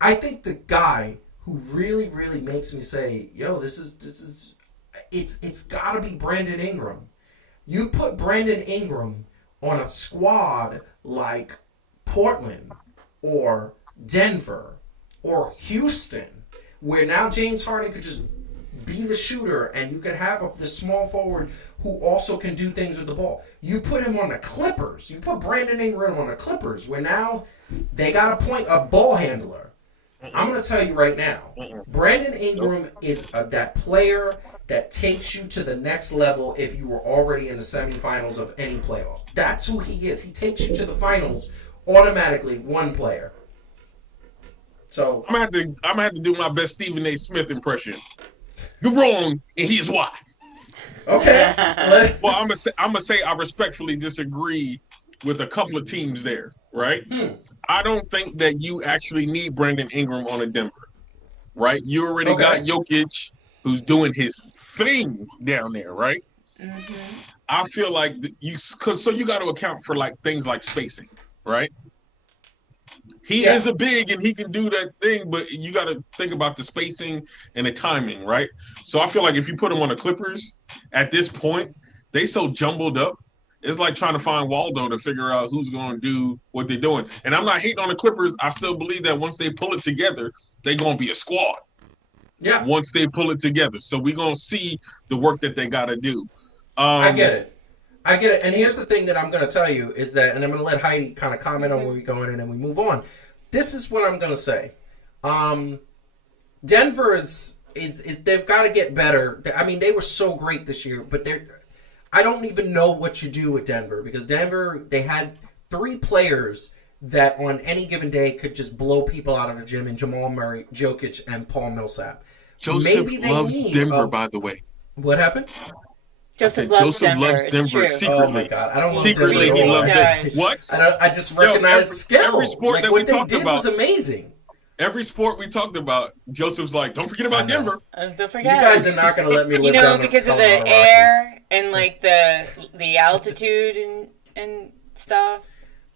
I think the guy who really, really makes me say, yo, it's got to be Brandon Ingram. You put Brandon Ingram on a squad like Portland or Denver or Houston, where now James Harden could just be the shooter and you could have the small forward who also can do things with the ball. You put him on the Clippers. You put Brandon Ingram on the Clippers, where now they got a ball handler. I'm going to tell you right now, Brandon Ingram is that player that takes you to the next level if you were already in the semifinals of any playoff. That's who he is. He takes you to the finals automatically, one player. So I'm gonna have to do my best Stephen A. Smith impression. You're wrong, and here's why. Okay. Well, I'm gonna say I respectfully disagree with a couple of teams there, right? I don't think that you actually need Brandon Ingram on a Denver, right? You already got Jokic, who's doing his thing down there, right? Mm-hmm. I feel like you got to account for like things like spacing, right? He is a big and he can do that thing, but you got to think about the spacing and the timing, right? So I feel like if you put him on the Clippers at this point, they so jumbled up. It's like trying to find Waldo to figure out who's going to do what they're doing. And I'm not hating on the Clippers. I still believe that once they pull it together, they're going to be a squad. Yeah. Once they pull it together. So we're going to see the work that they got to do. I get it. And here's the thing that I'm going to tell you is that, and I'm going to let Heidi kind of comment on where we go in and then we move on. This is what I'm going to say. Denver is they've got to get better. I mean, they were so great this year, but I don't even know what you do with Denver, because Denver, they had 3 players that on any given day could just blow people out of the gym in Jamal Murray, Jokic, and Paul Millsap. Joseph loves Denver, by the way. What happened? Joseph loves Denver secretly. Oh my God, I don't love secretly Denver. He loves Denver. What? I just recognize skill. Every sport that we talked about was amazing. Every sport we talked about, Joseph's like, don't forget about Denver. Don't forget. You guys are not going to let me live down because of the air and like the altitude and stuff.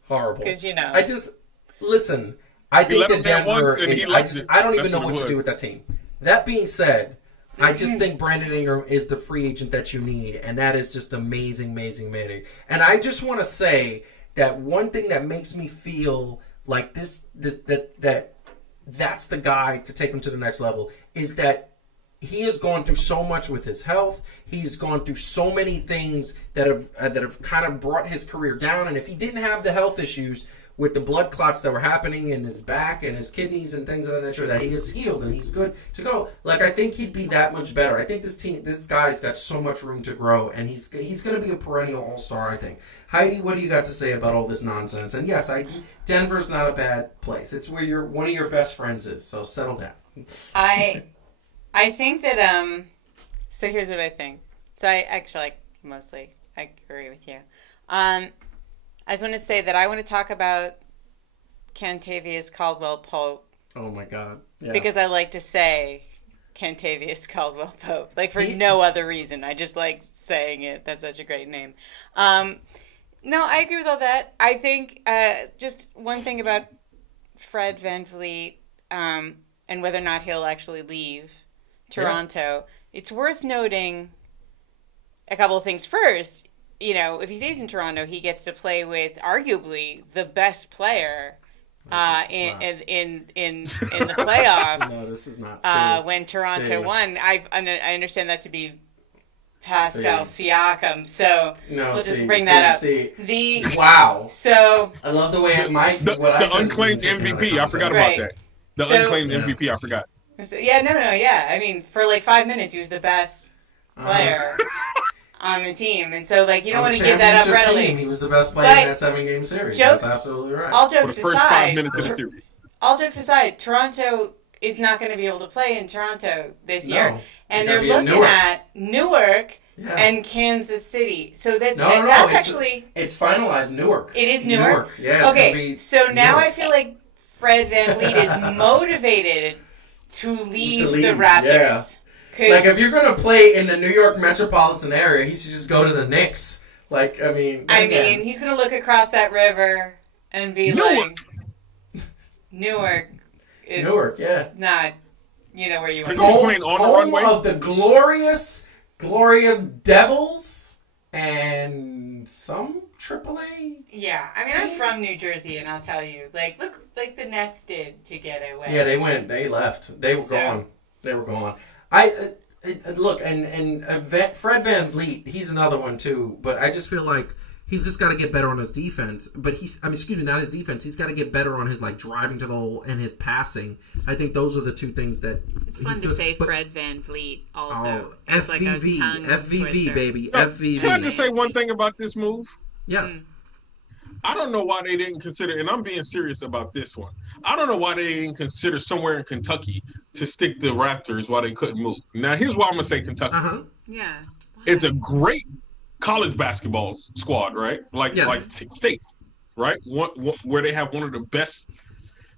Horrible. Because I just listen. I think that Denver. I don't even know what to do with that team. That being said, I just think Brandon Ingram is the free agent that you need, and that is just amazing, amazing, amazing. And I just want to say that one thing that makes me feel like that's the guy to take him to the next level is that he has gone through so much with his health. He's gone through so many things that have kind of brought his career down. And if he didn't have the health issues with the blood clots that were happening in his back and his kidneys and things of that nature, that he is healed and he's good to go. Like, I think he'd be that much better. I think this guy's got so much room to grow, and he's going to be a perennial all-star, I think. Heidi, what do you got to say about all this nonsense? And yes, Denver's not a bad place. It's where one of your best friends is, so settle down. I think that, so here's what I think. So I actually, mostly, I agree with you. I just want to say that I want to talk about Kentavious Caldwell-Pope. Oh, my God. Yeah. Because I like to say Kentavious Caldwell-Pope. Like, for no other reason. I just like saying it. That's such a great name. No, I agree with all that. I think just one thing about Fred VanVleet and whether or not he'll actually leave Toronto, it's worth noting a couple of things. First, if he stays in Toronto, he gets to play with arguably the best player in the playoffs. No, this is not. When Toronto won, I understand that to be Pascal Siakam. So we'll just bring that up. Wow. So I love the way the unclaimed MVP. I forgot about that. The unclaimed MVP. I forgot. So, yeah. I mean, for like 5 minutes, he was the best player on the team, and so you don't want to give that up readily. He was the best player in that 7-game series. That's absolutely right. All jokes for the first 5 minutes of the series. All jokes aside, Toronto is not going to be able to play in Toronto this year, and they're looking at Newark, and Kansas City. So that's actually it's finalized. Newark. It is Newark. Yeah. Okay. So now I feel like Fred VanVleet is motivated to leave the Raptors. Yeah. Like if you're gonna play in the New York metropolitan area, he should just go to the Knicks. Like he's gonna look across that river and be like, Newark. Newark, yeah. Not, where you want to go. Playing on the runway of the glorious Devils and some AAA. Yeah, I mean, I'm from New Jersey, and I'll tell you, look, like the Nets did to get away. Yeah, they went. They left. They were gone. They were gone. Look, and Fred VanVleet, he's another one too. But I just feel like he's just got to get better on his defense. But not his defense. He's got to get better on his driving to the hole and his passing. I think those are the two things that. It's fun to say Fred VanVleet also. FVV, baby, FVV. Can I just say one thing about this move? Yes. I don't know why they didn't consider, and I'm being serious about this one. I don't know why they didn't consider somewhere in Kentucky to stick the Raptors while they couldn't move. Now, here's why I'm going to say Kentucky. Yeah. It's a great college basketball squad, right? Like State, right? Where they have one of the best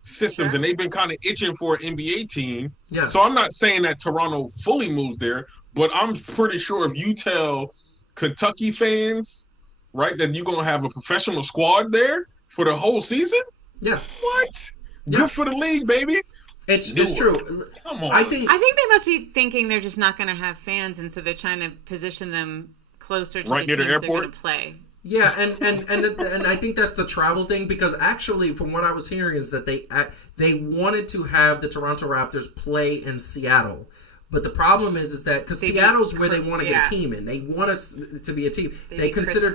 systems, and they've been kind of itching for an NBA team. Yeah. So I'm not saying that Toronto fully moved there, but I'm pretty sure if you tell Kentucky fans, right, that you're going to have a professional squad there for the whole season? Yes. What? Yeah. Good for the league, baby. It's true. Come on. I think they must be thinking they're just not going to have fans, and so they're trying to position them closer to the teams they're going to play. Yeah, and I think that's the travel thing, because actually, from what I was hearing, is that they wanted to have the Toronto Raptors play in Seattle. But the problem is that because Seattle's where they want to get a team in, they want us to be a team. They considered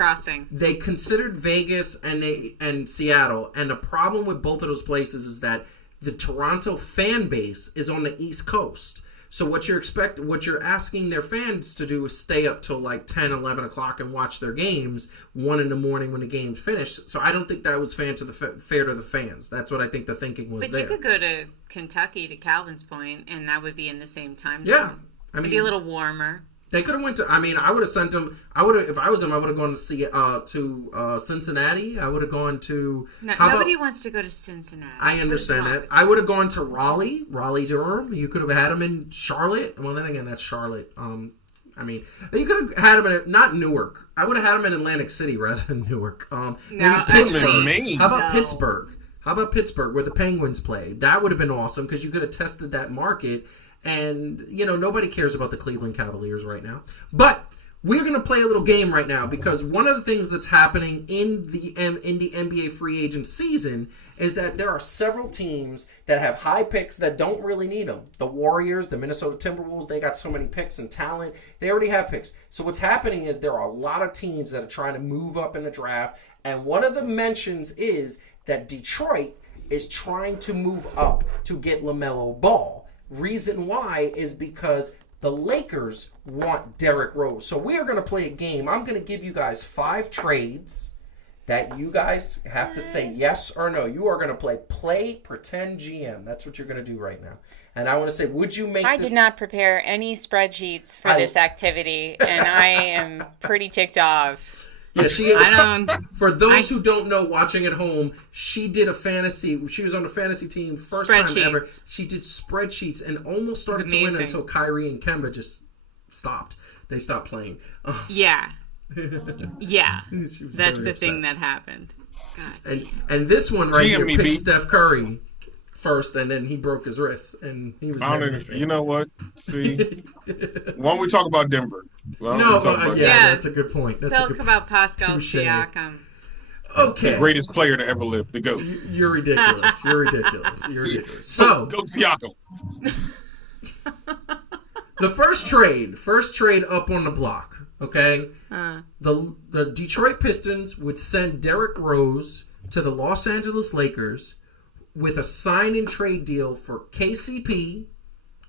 Vegas and Seattle, and the problem with both of those places is that the Toronto fan base is on the East Coast. So what you're asking their fans to do is stay up till 10, 11 o'clock and watch their games 1 in the morning when the game's finished. So I don't think that was fair to the fans. That's what I think the thinking was. But you could go to Kentucky, to Calvin's point, and that would be in the same time zone. Yeah, it'd be a little warmer. They could have went to. I mean, I would have sent them. If I was them, I would have gone to Cincinnati. I would have gone to. Nobody wants to go to Cincinnati. I understand that. I would have gone to Raleigh, Durham. You could have had them in Charlotte. Well, then again, that's Charlotte. I mean, you could have had them in not Newark. I would have had them in Atlantic City rather than Newark. Maybe Pittsburgh. How about Pittsburgh? How about Pittsburgh, where the Penguins play? That would have been awesome because you could have tested that market. And, nobody cares about the Cleveland Cavaliers right now. But we're going to play a little game right now, because one of the things that's happening in the NBA free agent season is that there are several teams that have high picks that don't really need them. The Warriors, the Minnesota Timberwolves, they got so many picks and talent. They already have picks. So what's happening is there are a lot of teams that are trying to move up in the draft. And one of the mentions is that Detroit is trying to move up to get LaMelo Ball. Reason why is because the Lakers want Derrick Rose. So we are going to play a game. I'm going to give you guys 5 trades that you guys have to say yes or no. You are going to play pretend GM. That's what you're going to do right now. And I want to say, would you make I did not prepare any spreadsheets for this activity, and I am pretty ticked off. Yeah, for those who don't know, watching at home, she did a fantasy. She was on the fantasy team first time ever. She did spreadsheets and almost started to win until Kyrie and Kemba just stopped. They stopped playing. Yeah, that's the thing that happened. God. And this one right here picked Steph Curry first, and then he broke his wrist, and he was. You know what? See, why don't we talk about Denver? That's a good point. Talk about Pascal Siakam. Okay, the greatest player to ever live. The GOAT. You're ridiculous. You're ridiculous. So go Siakam. The first trade up on the block. Okay, the Detroit Pistons would send Derrick Rose to the Los Angeles Lakers with a sign and trade deal for KCP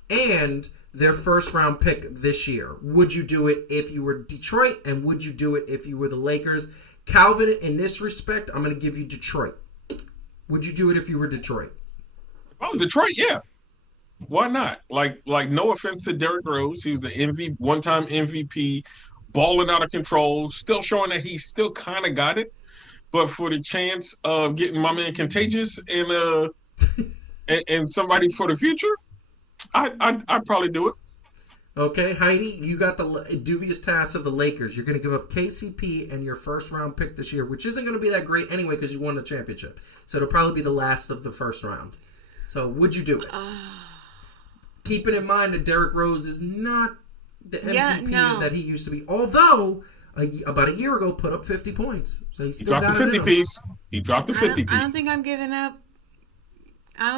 and their first round pick this year. Would you do it if you were Detroit, and would you do it if you were the Lakers? Calvin, in this respect, I'm going to give you Detroit. Would you do it if you were Detroit? Oh, Detroit, yeah. Why not? Like no offense to Derrick Rose, he was the one-time MVP, balling out of control, still showing that he still kind of got it. But for the chance of getting my man contagious and somebody for the future, I'd probably do it. Okay, Heidi, you got the dubious task of the Lakers. You're going to give up KCP and your first-round pick this year, which isn't going to be that great anyway because you won the championship. So it'll probably be the last of the first round. So would you do it? Keeping in mind that Derrick Rose is not the MVP that he used to be. Although, about a year ago, put up 50 points. So he dropped the 50 piece. He dropped the 50 piece. I don't think I'm giving up.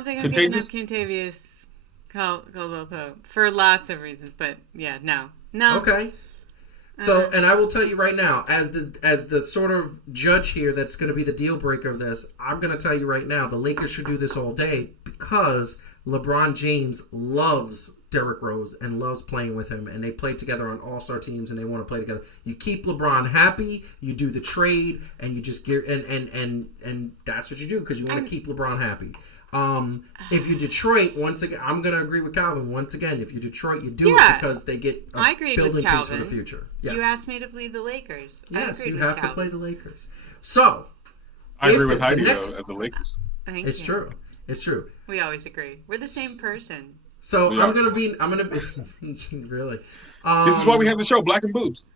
giving up Contavious Caldwell-Pope for lots of reasons, but yeah, no. Okay. So, and I will tell you right now, as the sort of judge here that's going to be the deal breaker of this, I'm going to tell you right now, the Lakers should do this all day because LeBron James loves Derrick Rose and loves playing with him, and they play together on all-star teams, and they want to play together. You keep LeBron happy, you do the trade, and you just get and that's what you do because you want to keep LeBron happy. If you're Detroit, once again, I'm going to agree with Calvin. Once again, if you're Detroit, you do it because they get a building piece for the future. Yes. You asked me to play the Lakers. Yes, you have to play the Lakers. So, I agree with Heidi though as the Lakers. It's true. It's true. We always agree. We're the same person. So I'm gonna be really. This is why we have the show Black and Boobs.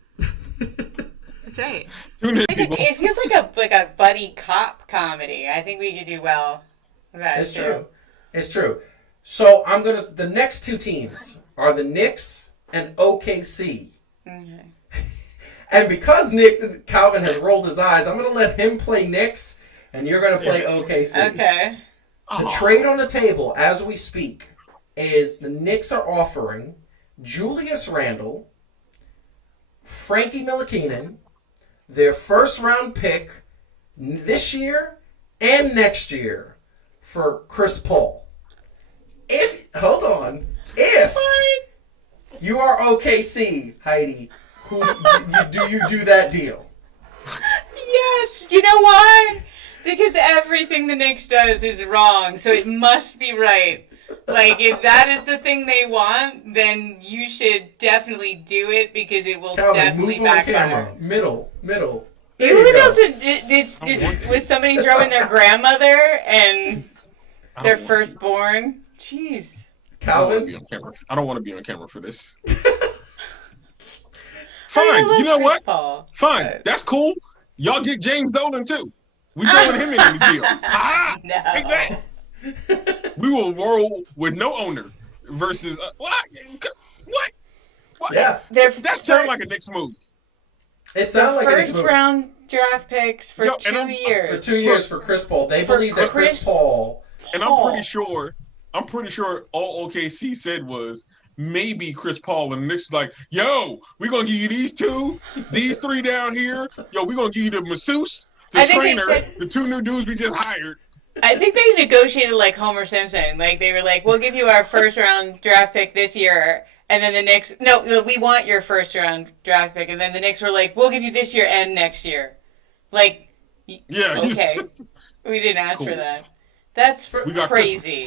That's right. It feels like a buddy cop comedy. I think we could do well. It's true. It's true. So the next two teams are the Knicks and OKC. Okay. And because Calvin has rolled his eyes, I'm gonna let him play Knicks, and you're gonna play OKC. Okay. The trade on the table as we speak is the Knicks are offering Julius Randle, Frankie Ntilikina, their first round pick this year and next year for Chris Paul. If you are OKC, Heidi, do you do that deal? Yes. Do you know why? Because everything the Knicks does is wrong, so it must be right. Like, if that is the thing they want, then you should definitely do it because it will definitely backfire. Middle. Who doesn't? Was somebody throwing their grandmother and their firstborn? Jeez. Calvin? I don't want to be on camera for this. Fine. You know what? Paul, fine. but... That's cool. Y'all get James Dolan, too. We throwing him in the deal. No. Take that. We will roll with no owner versus... what? Yeah. That sounds like a Knicks move. It sounds like a Knicks move. First round draft picks for 2 years. For 2 years for Chris Paul. They believe that Chris Paul... And I'm pretty sure all OKC said was maybe Chris Paul, and Knicks is like, yo, we're going to give you these three down here. Yo, we're going to give you the masseuse, the trainer, the two new dudes we just hired. I think they negotiated like Homer Simpson. Like, they were like, we'll give you our first round draft pick this year. And then the Knicks, no, we want your first round draft pick. And then the Knicks were like, we'll give you this year and next year. Like, yeah, okay. We didn't ask for that. That's crazy. We got Chris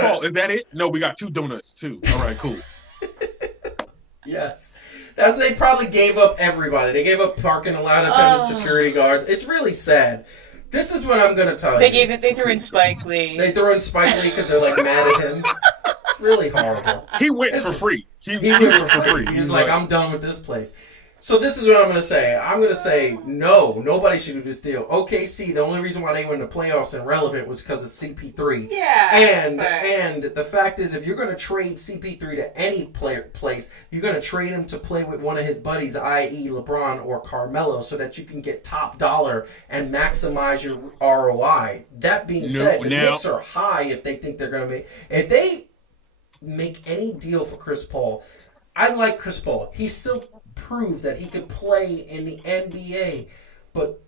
Paul. Is that it? No, we got 2 donuts too. All right, cool. Yes. They probably gave up everybody. They gave up parking lot attendants, security guards. It's really sad. This is what I'm going to tell you. They threw in Spike Lee. They threw in Spike Lee because they're like mad at him. It's really horrible. He went for free. He went for free. He's like, I'm done with this place. So this is what I'm going to say. I'm going to say, no, nobody should do this deal. OKC, the only reason why they were in the playoffs and relevant was because of CP3. Yeah. And the fact is, if you're going to trade CP3 to any place, you're going to trade him to play with one of his buddies, i.e. LeBron or Carmelo, so that you can get top dollar and maximize your ROI. That being said, the Knicks are high if they think they're going to make... If they make any deal for Chris Paul... I like Chris Paul. He still proved that he could play in the NBA, but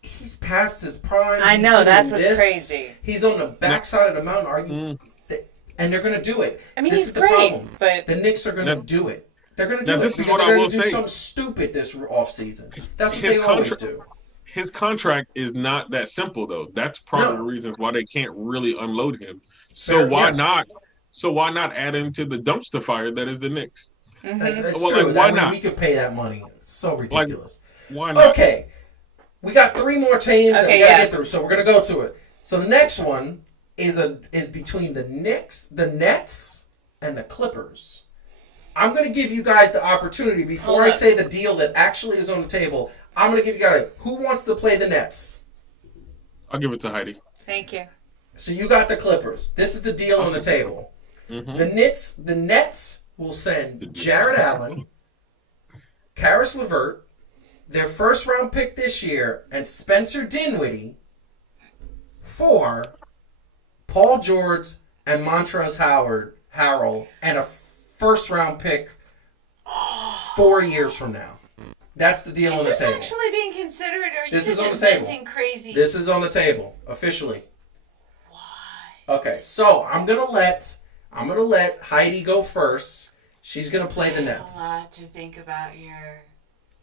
he's past his prime. I know, that's what's crazy. He's on the backside of the mountain and they're going to do it. I mean, this he's is the great, problem. but... The Knicks are going to do it. They're going to do it. This is what I will say. Do something stupid this offseason. That's what they always do. His contract is not that simple, though. That's part of the reasons why they can't really unload him. So why not? So why not add him to the dumpster fire that is the Knicks? It's Well, true. like, why That way not? we could pay that money. It's so ridiculous. Why not? Okay. We got 3 more teams that we gotta yeah. get through, so we're gonna go to it. So the next one is between the Knicks, the Nets, and the Clippers. I'm gonna give you guys the opportunity before I say the deal that actually is on the table. I'm gonna give you guys who wants to play the Nets. I'll give it to Heidi. Thank you. So you got the Clippers. This is the deal on the table. Mm-hmm. The Nets will send Jared Allen, Karis LeVert, their first round pick this year, and Spencer Dinwiddie for Paul George and Montrezl Harrell and a first round pick 4 years from now. That's the deal on the Is table. this actually being considered, or are you This just is on the table. inventing crazy? This is on the table officially. Why? Okay, so I'm gonna let Heidi go first. She's gonna play the Nets. A lot to think about here.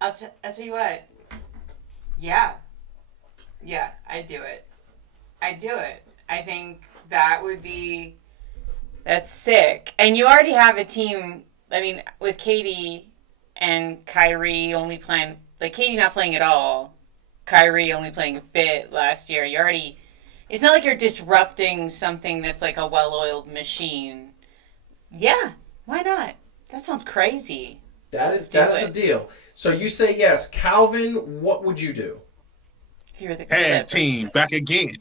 I'll tell you what. Yeah, I'd do it. I think that would be. That's sick. And you already have a team. I mean, with Katie and Kyrie only playing, like Katie not playing at all, Kyrie only playing a bit last year. You already. It's not like you're disrupting something that's like a well-oiled machine. Yeah, why not? That sounds crazy. That is the deal. So you say yes. Calvin, what would you do? If you were the Tag team back again.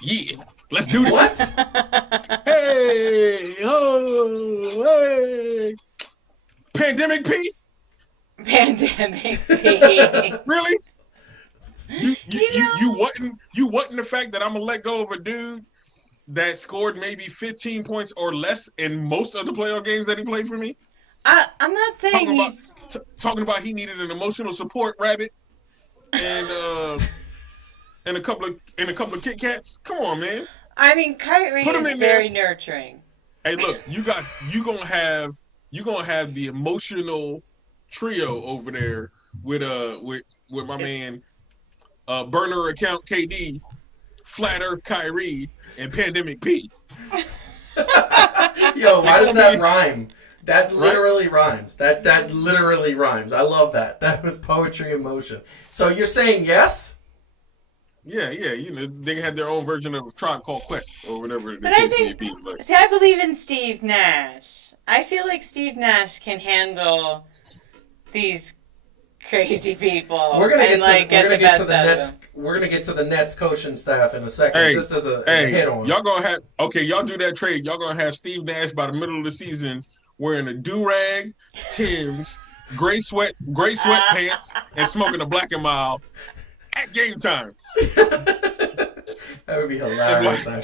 Yeah. Let's do this. What? Hey, hey. Pandemic P? Pandemic P. Really? You wasn't the fact that I'm gonna let go of a dude that scored maybe 15 points or less in most of the playoff games that he played for me? I'm not saying Talking about he needed an emotional support rabbit and a couple of Kit Kats. Come on, man. I mean, Kyrie is very nurturing. Hey, look, you gonna have the emotional trio over there with my man burner account KD, Flat Earth Kyrie, and Pandemic P. Yo, why does that rhyme? That literally rhymes. That literally rhymes. I love that. That was poetry in motion. So you're saying yes? Yeah. You know, they have their own version of Tribe Called Quest or whatever the But I case may think, be. But. see, I believe in Steve Nash. I feel like Steve Nash can handle these crazy people. We're gonna get to the Nets. We're gonna get to the Nets coaching staff in a second. Hey, just as a hit on. Y'all gonna have y'all do that trade. Y'all gonna have Steve Nash by the middle of the season wearing a do-rag, Tim's, gray sweatpants, and smoking a Black and Mild at game time. That would be hilarious, actually.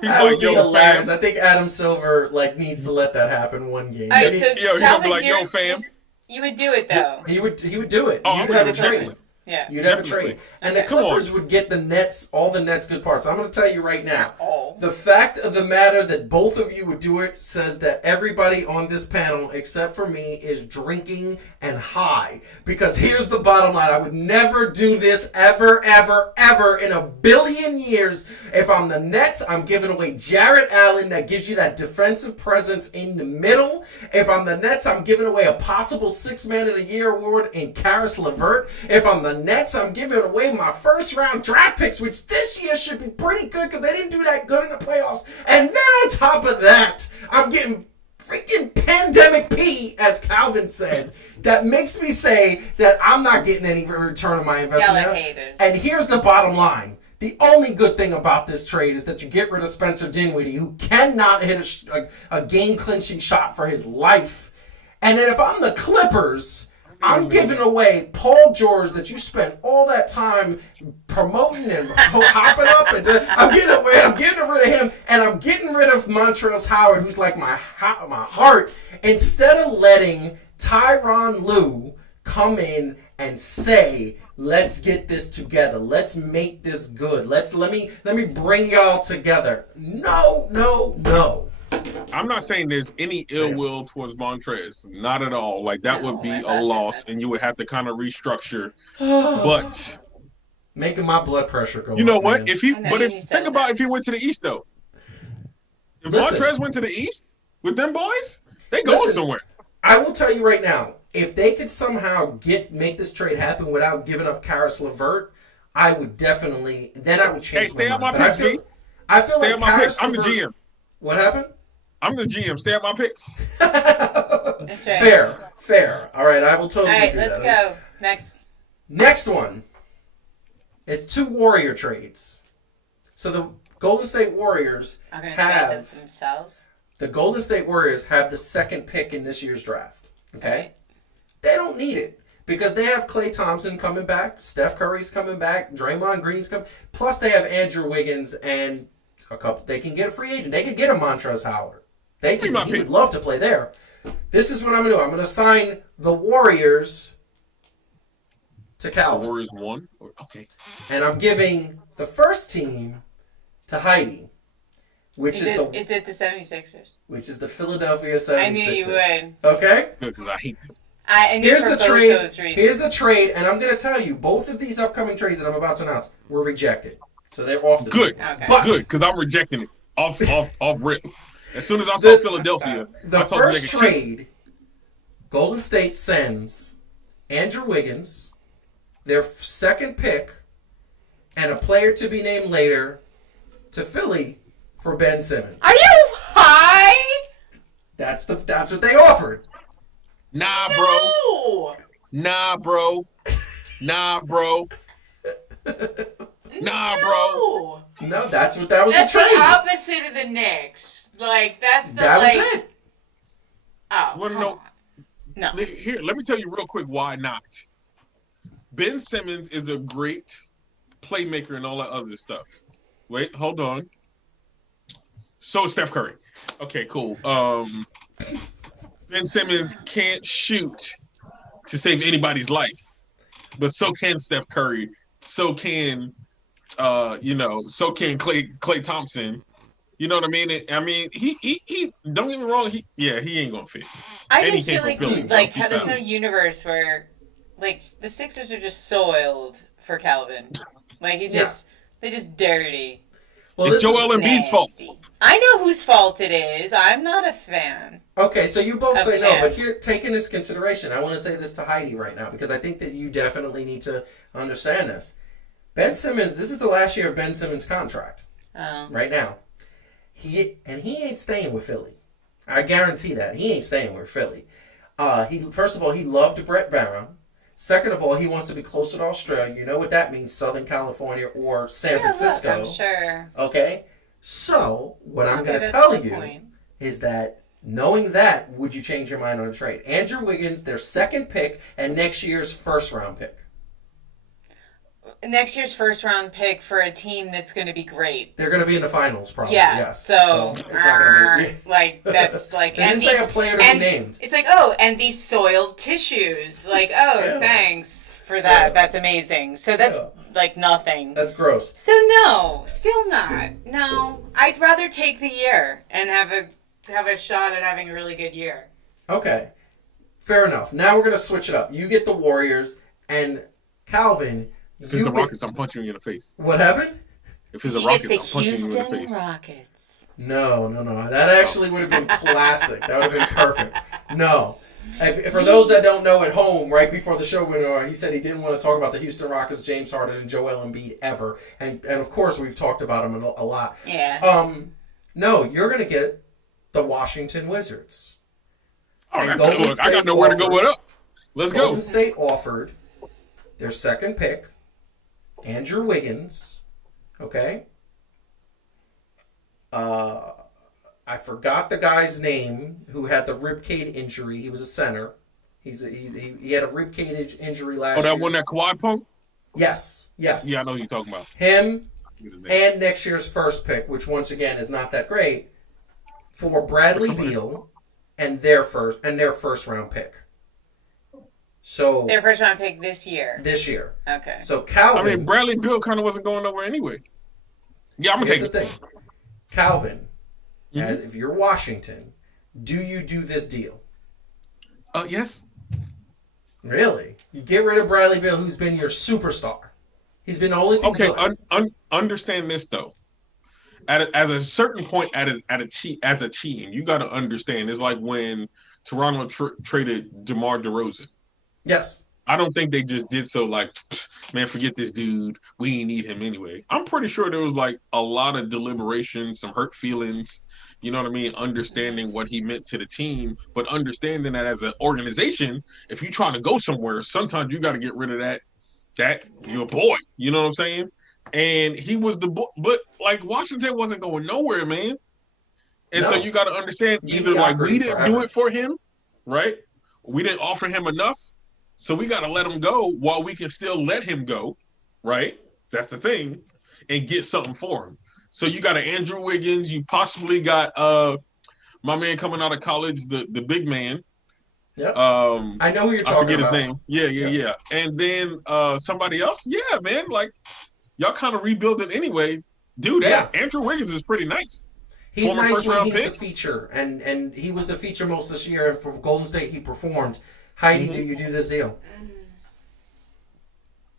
That like, would be yo, hilarious. fam. I think Adam Silver needs to let that happen one game. All right, Maybe- so He's gonna Calvin, be like, yo, fam. You would do it though. he would do it. Oh, You'd I'm have a gonna trade. definitely. Yeah. You'd have a Definitely. trade. And the Clippers would get the Nets, all the Nets good parts. I'm going to tell you right now. Oh. The fact of the matter that both of you would do it says that everybody on this panel, except for me, is drinking and high. Because here's the bottom line. I would never do this ever, ever, ever in a billion years. If I'm the Nets, I'm giving away Jared Allen that gives you that defensive presence in the middle. If I'm the Nets, I'm giving away a possible 6 Man of the Year award in Karis LeVert. If I'm the Nets, I'm giving away my first round draft picks, which this year should be pretty good because they didn't do that good in the playoffs. And then on top of that, I'm getting freaking Pandemic P, as Calvin said. That makes me say that I'm not getting any return on my investment. Y'all are haters. And here's the bottom line. The only good thing about this trade is that you get rid of Spencer Dinwiddie, who cannot hit a game-clinching shot for his life. And then if I'm the Clippers, I'm giving away Paul George that you spent all that time promoting and hopping up. And I'm getting rid of him, and I'm getting rid of Montrezl Harrell, who's like my heart. Instead of letting Tyronn Lue come in and say, "Let's get this together. Let's make this good. Let me bring y'all together." No. I'm not saying there's any ill will towards Montrez. Not at all. Like that would be a loss, and you would have to kind of restructure. But making my blood pressure go. you know up, what? man. Think about if he went to the East though. If Listen. Montrez went to the East with them boys, they going somewhere. I will tell you right now, if they could somehow make this trade happen without giving up Karis LeVert, I would definitely. Then I would change. Hey, stay my out my mind. picks, B. I feel Stay like out my picks. Karis I'm the LeVert, GM. What happened? I'm the GM. Stay out my picks. That's right. Fair. All right, I will totally All right, do let's that. go. Next one. It's 2 Warrior trades. So the Golden State Warriors I'm going to trade them for themselves. The Golden State Warriors have the 2nd pick in this year's draft. Okay? Right. They don't need it because they have Klay Thompson coming back, Steph Curry's coming back, Draymond Green's coming. Plus they have Andrew Wiggins and a couple. They can get a free agent. They could get a Montrezl Howard. He would love to play there. This is what I'm going to do. I'm going to sign the Warriors to Calvin. The Warriors won? Okay. And I'm giving the first team to Heidi, Is it the 76ers? Which is the Philadelphia 76ers. I knew you would. Okay? Good, because I hate them. Here's the trade. Here's the trade, and I'm going to tell you, both of these upcoming trades that I'm about to announce were rejected. So they're off the Good. Okay. Good, because I'm rejecting it. Off rip. As soon as I saw Philadelphia, the I told first trade, Golden State sends Andrew Wiggins, their 2nd pick, and a player to be named later to Philly for Ben Simmons. Are you high? That's what they offered. Nah, bro. No. Nah, bro. Nah, bro. Nah, bro. No, that was the trade. That's the opposite of the Knicks. Like, that's the, that was it. Oh, Well, come no. on. No. Here, let me tell you real quick why not. Ben Simmons is a great playmaker and all that other stuff. Wait, hold on. So is Steph Curry. Okay, cool. Ben Simmons can't shoot to save anybody's life, but so can Steph Curry. So can, so can Klay Thompson. You know what I mean? He don't get me wrong. He ain't gonna fit. I just feel like how there's no universe where, like, the Sixers are just soiled for Calvin. Like, they're just dirty. Well, it's Joel Embiid's fault. I know whose fault it is. I'm not a fan. Okay, so you both say no, but here, taking this consideration, I want to say this to Heidi right now because I think that you definitely need to understand this. Ben Simmons, this is the last year of Ben Simmons' contract. Oh. Right now. He ain't staying with Philly. I guarantee that. He ain't staying with Philly. First of all, he loved Brett Brown. Second of all, he wants to be closer to Australia. You know what that means, Southern California or San Francisco. Look, I'm sure. Okay? So, what I'm going to tell you is that, knowing that, would you change your mind on a trade? Andrew Wiggins, their 2nd pick, and next year's 1st-round pick. Next year's 1st-round pick for a team that's going to be great. They're going to be in the finals, probably. Yeah. Yes. So it's not gonna be, like, that's like... They didn't say a player to be named. It's like, and these soiled tissues. Like, thanks for that. Yeah. That's amazing. So that's, like, nothing. That's gross. So, no. Still not. No. I'd rather take the year and have a shot at having a really good year. Okay. Fair enough. Now we're going to switch it up. You get the Warriors, and Calvin... If it's the Rockets, I'm punching you in the face. What happened? If it's the Rockets, I'm punching you in the face. Rockets. No. That actually would have been classic. That would have been perfect. No. For those that don't know at home, right before the show went on, he said he didn't want to talk about the Houston Rockets, James Harden, and Joel Embiid ever. And of course, we've talked about him a lot. Yeah. No, you're going to get the Washington Wizards. All right, look, I got nowhere to go with up. Let's go. Golden State offered their 2nd pick, Andrew Wiggins, okay? I forgot the guy's name who had the ribcage injury. He was a center. He had a ribcage injury last year. Oh, that one that Kawhi punked? Yes. Yeah, I know who you're talking about. Him and next year's 1st pick, which once again is not that great, for Bradley Beal and their 1st-round pick. So their 1st-round pick this year. Okay. So Calvin. Bradley Beal kind of wasn't going nowhere anyway. Yeah, I'm gonna take it. Here's the thing, Calvin. As if you're Washington, do you do this deal? Yes. Really? You get rid of Bradley Beal, who's been your superstar. He's been only good. Understand this though. At a certain point, as a team, you got to understand. It's like when Toronto traded DeMar DeRozan. Yes. I don't think they just did so like, man, forget this dude. We ain't need him anyway. I'm pretty sure there was like a lot of deliberation, some hurt feelings, you know what I mean? Understanding what he meant to the team, but understanding that as an organization, if you're trying to go somewhere, sometimes you got to get rid of that your boy. You know what I'm saying? And he was but like Washington wasn't going nowhere, man. And so you got to understand either like we didn't do it for him, right? We didn't offer him enough. So we got to let him go while we can still let him go, right? That's the thing, and get something for him. So you got an Andrew Wiggins. You possibly got my man coming out of college, the big man. Yep. I know who you're talking about. I forget his name. Yeah. And then somebody else. Yeah, man. Like y'all kind of rebuilding anyway. Dude, Andrew Wiggins is pretty nice. He's former nice when he's the feature, and he was the feature most this year. And for Golden State, he performed. Heidi, do you do this deal?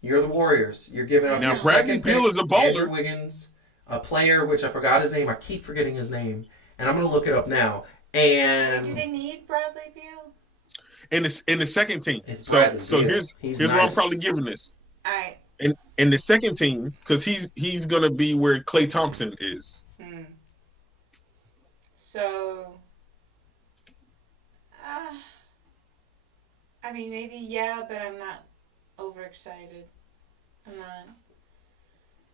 You're the Warriors. You're giving up. Now your Bradley Beal is a baller. Andrew Wiggins, a player which I forgot his name. I keep forgetting his name, and I'm going to look it up now. And do they need Bradley Beal? In the second team. So here's nice. What I'm probably giving this. All right. In the second team, because he's going to be where Klay Thompson is. So. I mean, maybe, but I'm not overexcited. I'm not.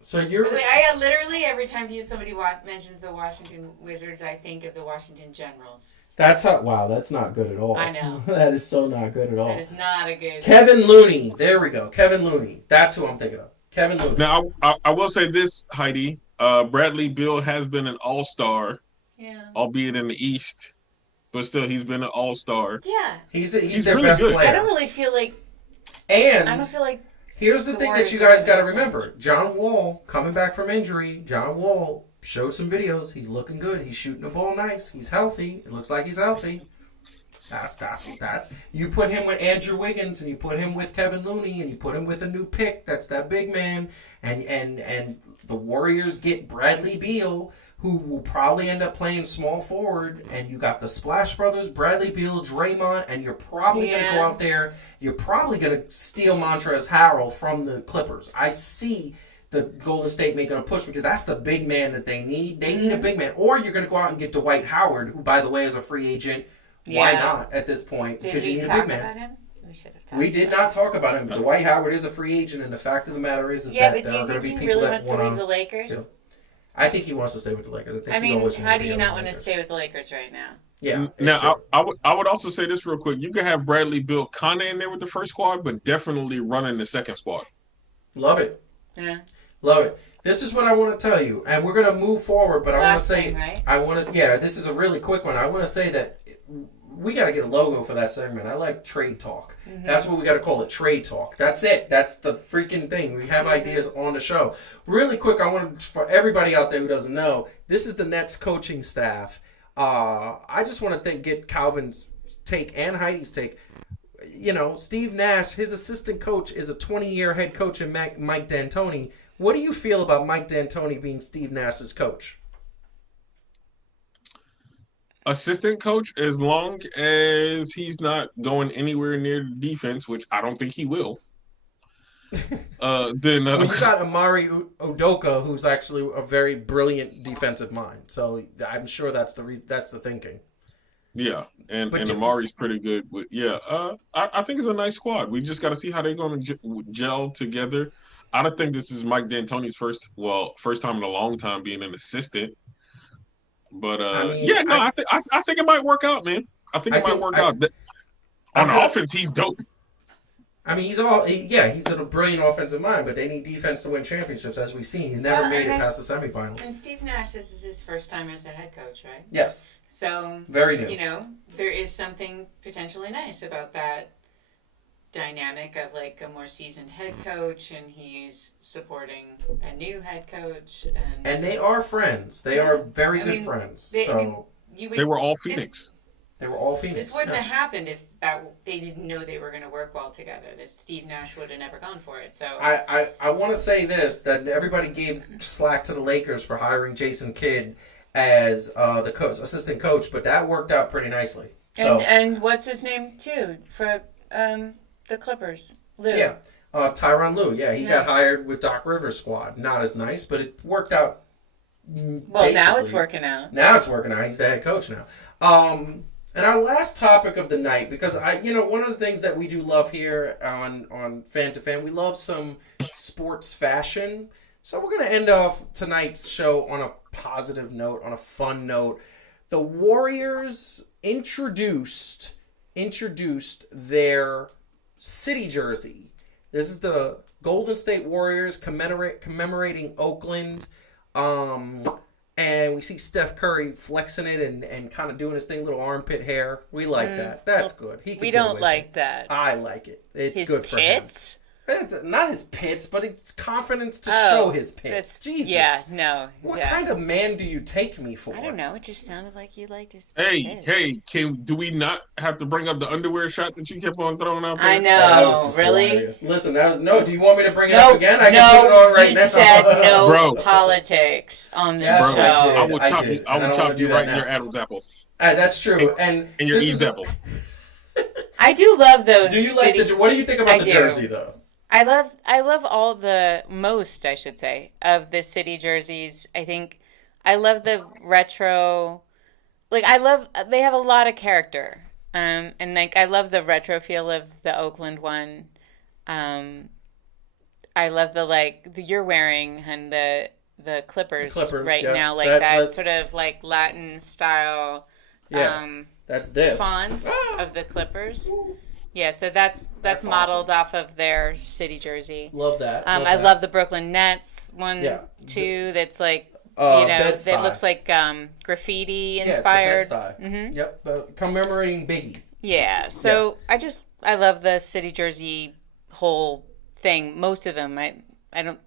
So you're... I literally, every time somebody mentions the Washington Wizards, I think of the Washington Generals. That's how... Wow, that's not good at all. I know. That is so not good at all. That is not a good... Kevin Looney. There we go. Kevin Looney. That's who I'm thinking of. Kevin Looney. Now, I will say this, Heidi. Bradley Beal has been an all-star. Yeah. Albeit in the East. But still, he's been an all-star. Yeah. He's their really best player. I don't really feel like... And I don't feel like... Here's the thing that you guys got to remember. John Wall, coming back from injury, John Wall showed some videos. He's looking good. He's shooting the ball nice. He's healthy. It looks like he's healthy. That's. You put him with Andrew Wiggins, and you put him with Kevin Looney, and you put him with a new pick. That's that big man. And the Warriors get Bradley Beal, who will probably end up playing small forward, and you got the Splash Brothers, Bradley Beal, Draymond, and you're probably going to go out there, you're probably going to steal Montrezl Harrell from the Clippers. I see the Golden State making a push because that's the big man that they need. They need a big man. Or you're going to go out and get Dwight Howard, who, by the way, is a free agent. Why not at this point? Because you need a big man. About him? We did not talk about him. Dwight Howard is a free agent, and the fact of the matter is that there are going to be people that want to... Yeah, but do you think he really wants to leave the Lakers? Yeah. I think he wants to stay with the Lakers. I mean, how do you not want to stay with the Lakers right now? Yeah. Now, I would also say this real quick. You could have Bradley Beal kind of in there with the first squad, but definitely running the second squad. Love it. Yeah. Love it. This is what I want to tell you, and we're going to move forward, but I want to say... Right? This is a really quick one. I want to say that we got to get a logo for that segment. I like Trade Talk. Mm-hmm. That's what we got to call it, Trade Talk. That's it. That's the freaking thing. We have ideas on the show. Really quick, I want for everybody out there who doesn't know, this is the Nets coaching staff. I just want to get Calvin's take and Heidi's take. You know, Steve Nash, his assistant coach, is a 20-year head coach in Mike D'Antoni. What do you feel about Mike D'Antoni being Steve Nash's coach? Assistant coach, as long as he's not going anywhere near the defense, which I don't think he will. Then you got Amari Udoka, who's actually a very brilliant defensive mind. So I'm sure that's the thinking. Yeah, and Amari's pretty good. I think it's a nice squad. We just got to see how they're going to gel together. I don't think this is Mike D'Antoni's first time in a long time being an assistant. But I think it might work out, man. I think it might work out. On offense, he's dope. I mean, he's a brilliant offensive mind, but they need defense to win championships, as we've seen. He's never made it past the semifinals. And Steve Nash, this is his first time as a head coach, right? Yes. So, very new. You know, there is something potentially nice about that dynamic of like a more seasoned head coach, and he's supporting a new head coach. And they are friends. They are very good friends. They were all Phoenix. They were all Phoenix. This wouldn't have happened if they didn't know they were going to work well together. Steve Nash would have never gone for it. So I want to say this, that everybody gave slack to the Lakers for hiring Jason Kidd as the assistant coach, but that worked out pretty nicely. So, and what's his name too for the Clippers? Lou. Yeah. Tyronn Lue. Yeah, he got hired with Doc Rivers' squad. Not as nice, but it worked out. Well, now it's working out. Now it's working out. He's the head coach now. And our last topic of the night, because one of the things that we do love here on Fan2Fan, we love some sports fashion. So we're going to end off tonight's show on a positive note, on a fun note. The Warriors introduced their city jersey. This is the Golden State Warriors commemorating Oakland. And we see Steph Curry flexing it and kind of doing his thing, little armpit hair. We like that. That's good. We don't like that. I like it. It's his good for pits? him. Not his pits, but it's confidence to show his pits. Jesus. Yeah, no. What kind of man do you take me for? I don't know. It just sounded like you liked his pits. Do we not have to bring up the underwear shot that you kept on throwing out there? I know. Really? Hilarious. Listen, no, do you want me to bring it up again? I can put it on right now. You said no politics on this show. I will chop you right in your Adam's apple. That's true. And your Eve's apple. I do love those. Do you like what do you think about the jersey, though? I love all most, I should say, of the city jerseys. I love the retro, they have a lot of character. And I love the retro feel of the Oakland one. I love the you're wearing and the Clippers right now, that sort of Latin style. Yeah, that's this font of the Clippers. Yeah, so that's modeled off of their city jersey. Love that. I love the Brooklyn Nets one too. That's it looks like graffiti inspired. Yeah, it's Yep, commemorating Biggie. Yeah, so I love the city jersey whole thing. Most of them,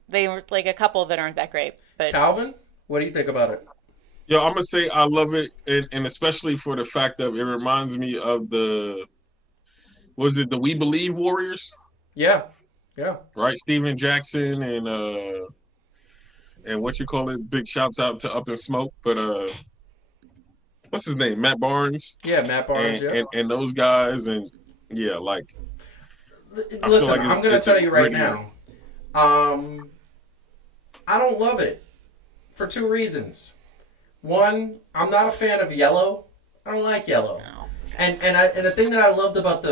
they were a couple that aren't that great. But Calvin, what do you think about it? Yo, I'm gonna say I love it, and especially for the fact that it reminds me of the. Was it the We Believe Warriors? Yeah. Right, Steven Jackson and what you call it? Big shouts out to Up in Smoke, but what's his name? Matt Barnes. Yeah, Matt Barnes. And those guys, and Listen, I'm gonna tell you right now. I don't love it for two reasons. One, I'm not a fan of yellow. I don't like yellow. No. And the thing that I loved about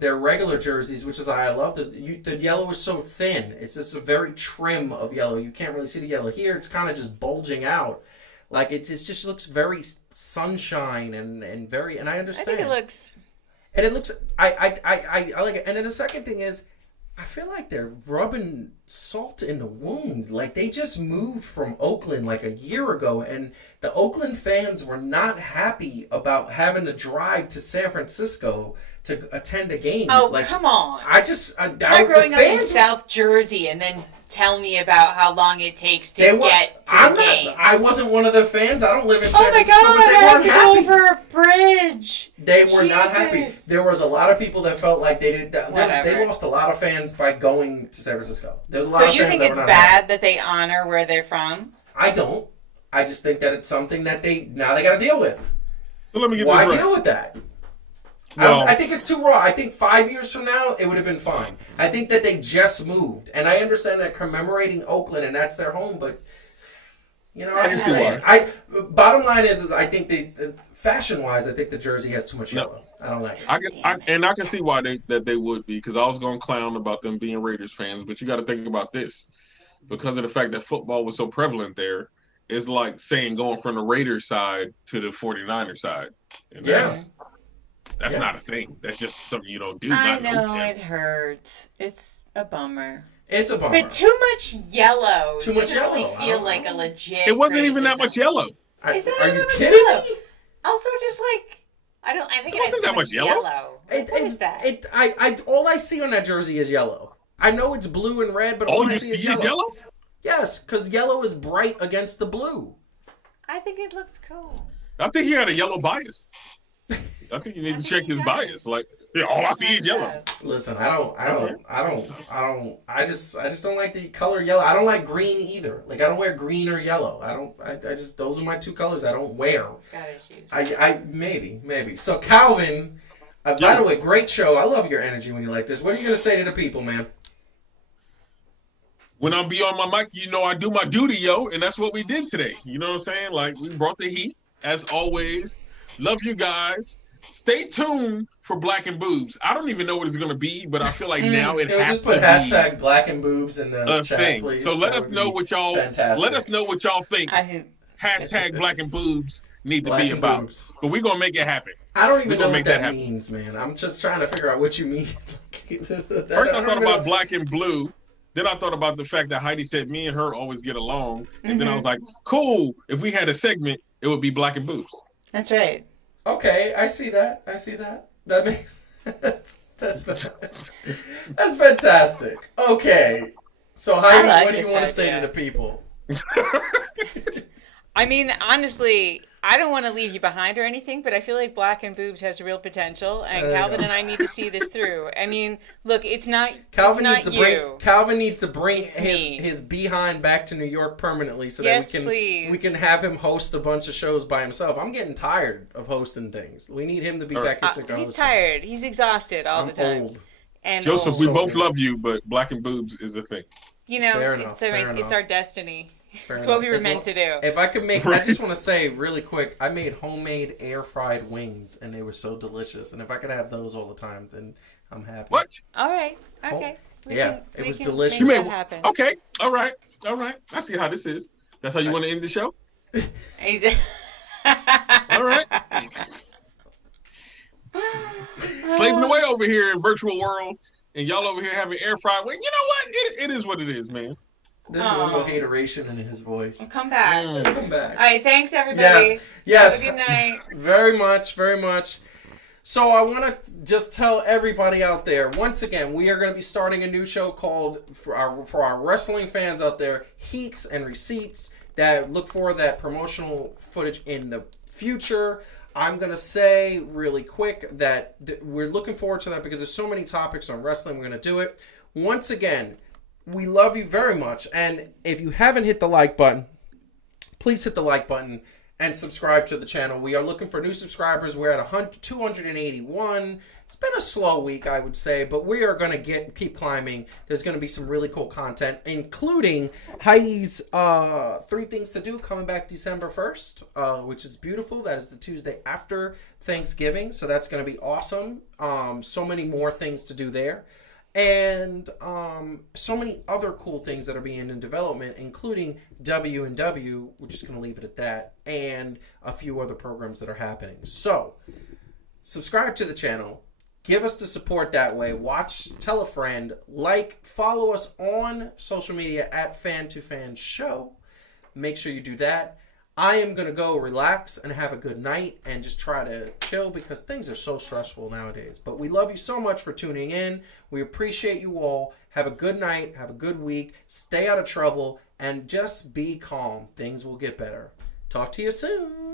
their regular jerseys, which is I loved the yellow is so thin. It's just a very trim of yellow. You can't really see the yellow here. It's kind of just bulging out, it just looks very sunshine and very. And I understand. I think it looks. And it looks. I like it. And then the second thing is, I feel like they're rubbing salt in the wound. They just moved from Oakland a year ago, and the Oakland fans were not happy about having to drive to San Francisco to attend a game. Oh, come on. Try growing up in South Jersey and then tell me about how long it takes to get to the game. I wasn't one of the fans. I don't live in San Francisco, but they weren't happy. I had to go over a bridge. They were not happy. There was a lot of people that felt like they did. They lost a lot of fans by going to San Francisco. There was a lot of fans. So you think it's bad that they honor where they're from? I don't. I just think that it's something that they got to deal with. So let me get Why this right. deal with that? Well, I think it's too raw. I think 5 years from now, it would have been fine. I think that they just moved. And I understand that commemorating Oakland and that's their home, but, I'm just saying. Bottom line is I think fashion-wise, I think the jersey has too much yellow. I don't like it. I can see why they would be, because I was going to clown about them being Raiders fans, but you got to think about this. Because of the fact that football was so prevalent there, it's like saying going from the Raiders side to the 49ers side. And that's not a thing. That's just something you don't do. I know, it hurts. It's a bummer. It's a bummer. But too much yellow doesn't yellow. really feel like a legit It wasn't even that much yellow. Is that Are not you that much kidding yellow? me? Also, just I think it has wasn't too that much yellow. What is that? All I see on that jersey is yellow. I know it's blue and red, but all I see is yellow. Yes, because yellow is bright against the blue. I think it looks cool. I think he had a yellow bias. I think you need to check his bias. Like, yeah, all I see is yellow. Listen, I just don't like the color yellow. I don't like green either. Like, I don't wear green or yellow. I just, those are my two colors I don't wear. It's got issues. Maybe. So, Calvin, by the way, great show. I love your energy when you like this. What are you going to say to the people, man? When I be on my mic, you know I do my duty, yo, and that's what we did today. You know what I'm saying? Like, we brought the heat, as always. Love you guys. Stay tuned for Black and Boobs. I don't even know what it's going to be, but I feel like now it has to be hashtag Black and Boobs in the chat, thing. please. So let us know what y'all fantastic. Let us know what y'all think. Hashtag Black and Boobs need to be about. Boobs. But we're going to make it happen. I don't even know what that means, man. I'm just trying to figure out what you mean. First, I thought about black and blue. Then I thought about the fact that Heidi said me and her always get along. And then I was like, cool. If we had a segment, it would be Black and Boobs. That's right. Okay, I see that. That makes that's fantastic. Okay. So Heidi, what do you want to say to the people? I mean, honestly, I don't want to leave you behind or anything, but I feel like Black and Boobs has real potential, and Calvin and I need to see this through. I mean, look, it's not Calvin it's needs not to you. Calvin needs to bring his behind back to New York permanently, so that we can have him host a bunch of shows by himself. I'm getting tired of hosting things. We need him to be back here. He's tired. He's exhausted all the time. Old. And Joseph, we both love you, but Black and Boobs is a thing. You know, fair enough. It's our destiny. It's what we were meant to do. If I could make, I just want to say really quick, I made homemade air fried wings, and they were so delicious. And if I could have those all the time, then I'm happy. What? All right. Okay. It was delicious. You made okay. All right. I see how this is. That's how you want to end the show. All right. Slaving away over here in virtual world, and y'all over here having air fried wings. You know what? It is what it is, man. There's a little hateration in his voice. Come back. Come back. All right, thanks everybody. Yes. Have a good night. Very much. So I want to just tell everybody out there, once again, we are going to be starting a new show called, for our wrestling fans out there, Heats and Receipts, that look for that promotional footage in the future. I'm going to say really quick that we're looking forward to that because there's so many topics on wrestling. We're going to do it. Once again, we love you very much. And if you haven't hit the like button, please hit the like button and subscribe to the channel. We are looking for new subscribers. We're at 281. It's been a slow week, I would say, but we are going to keep climbing. There's going to be some really cool content, including Heidi's 3 Things to Do coming back December 1st, which is beautiful. That is the Tuesday after Thanksgiving, so that's going to be awesome. So many more things to do there. And so many other cool things that are being in development, including W&W, we're just going to leave it at that, and a few other programs that are happening. So, subscribe to the channel. Give us the support that way. Watch, tell a friend, follow us on social media at Fan2Fan Show. Make sure you do that. I am going to go relax and have a good night and just try to chill because things are so stressful nowadays. But we love you so much for tuning in. We appreciate you all. Have a good night. Have a good week. Stay out of trouble and just be calm. Things will get better. Talk to you soon.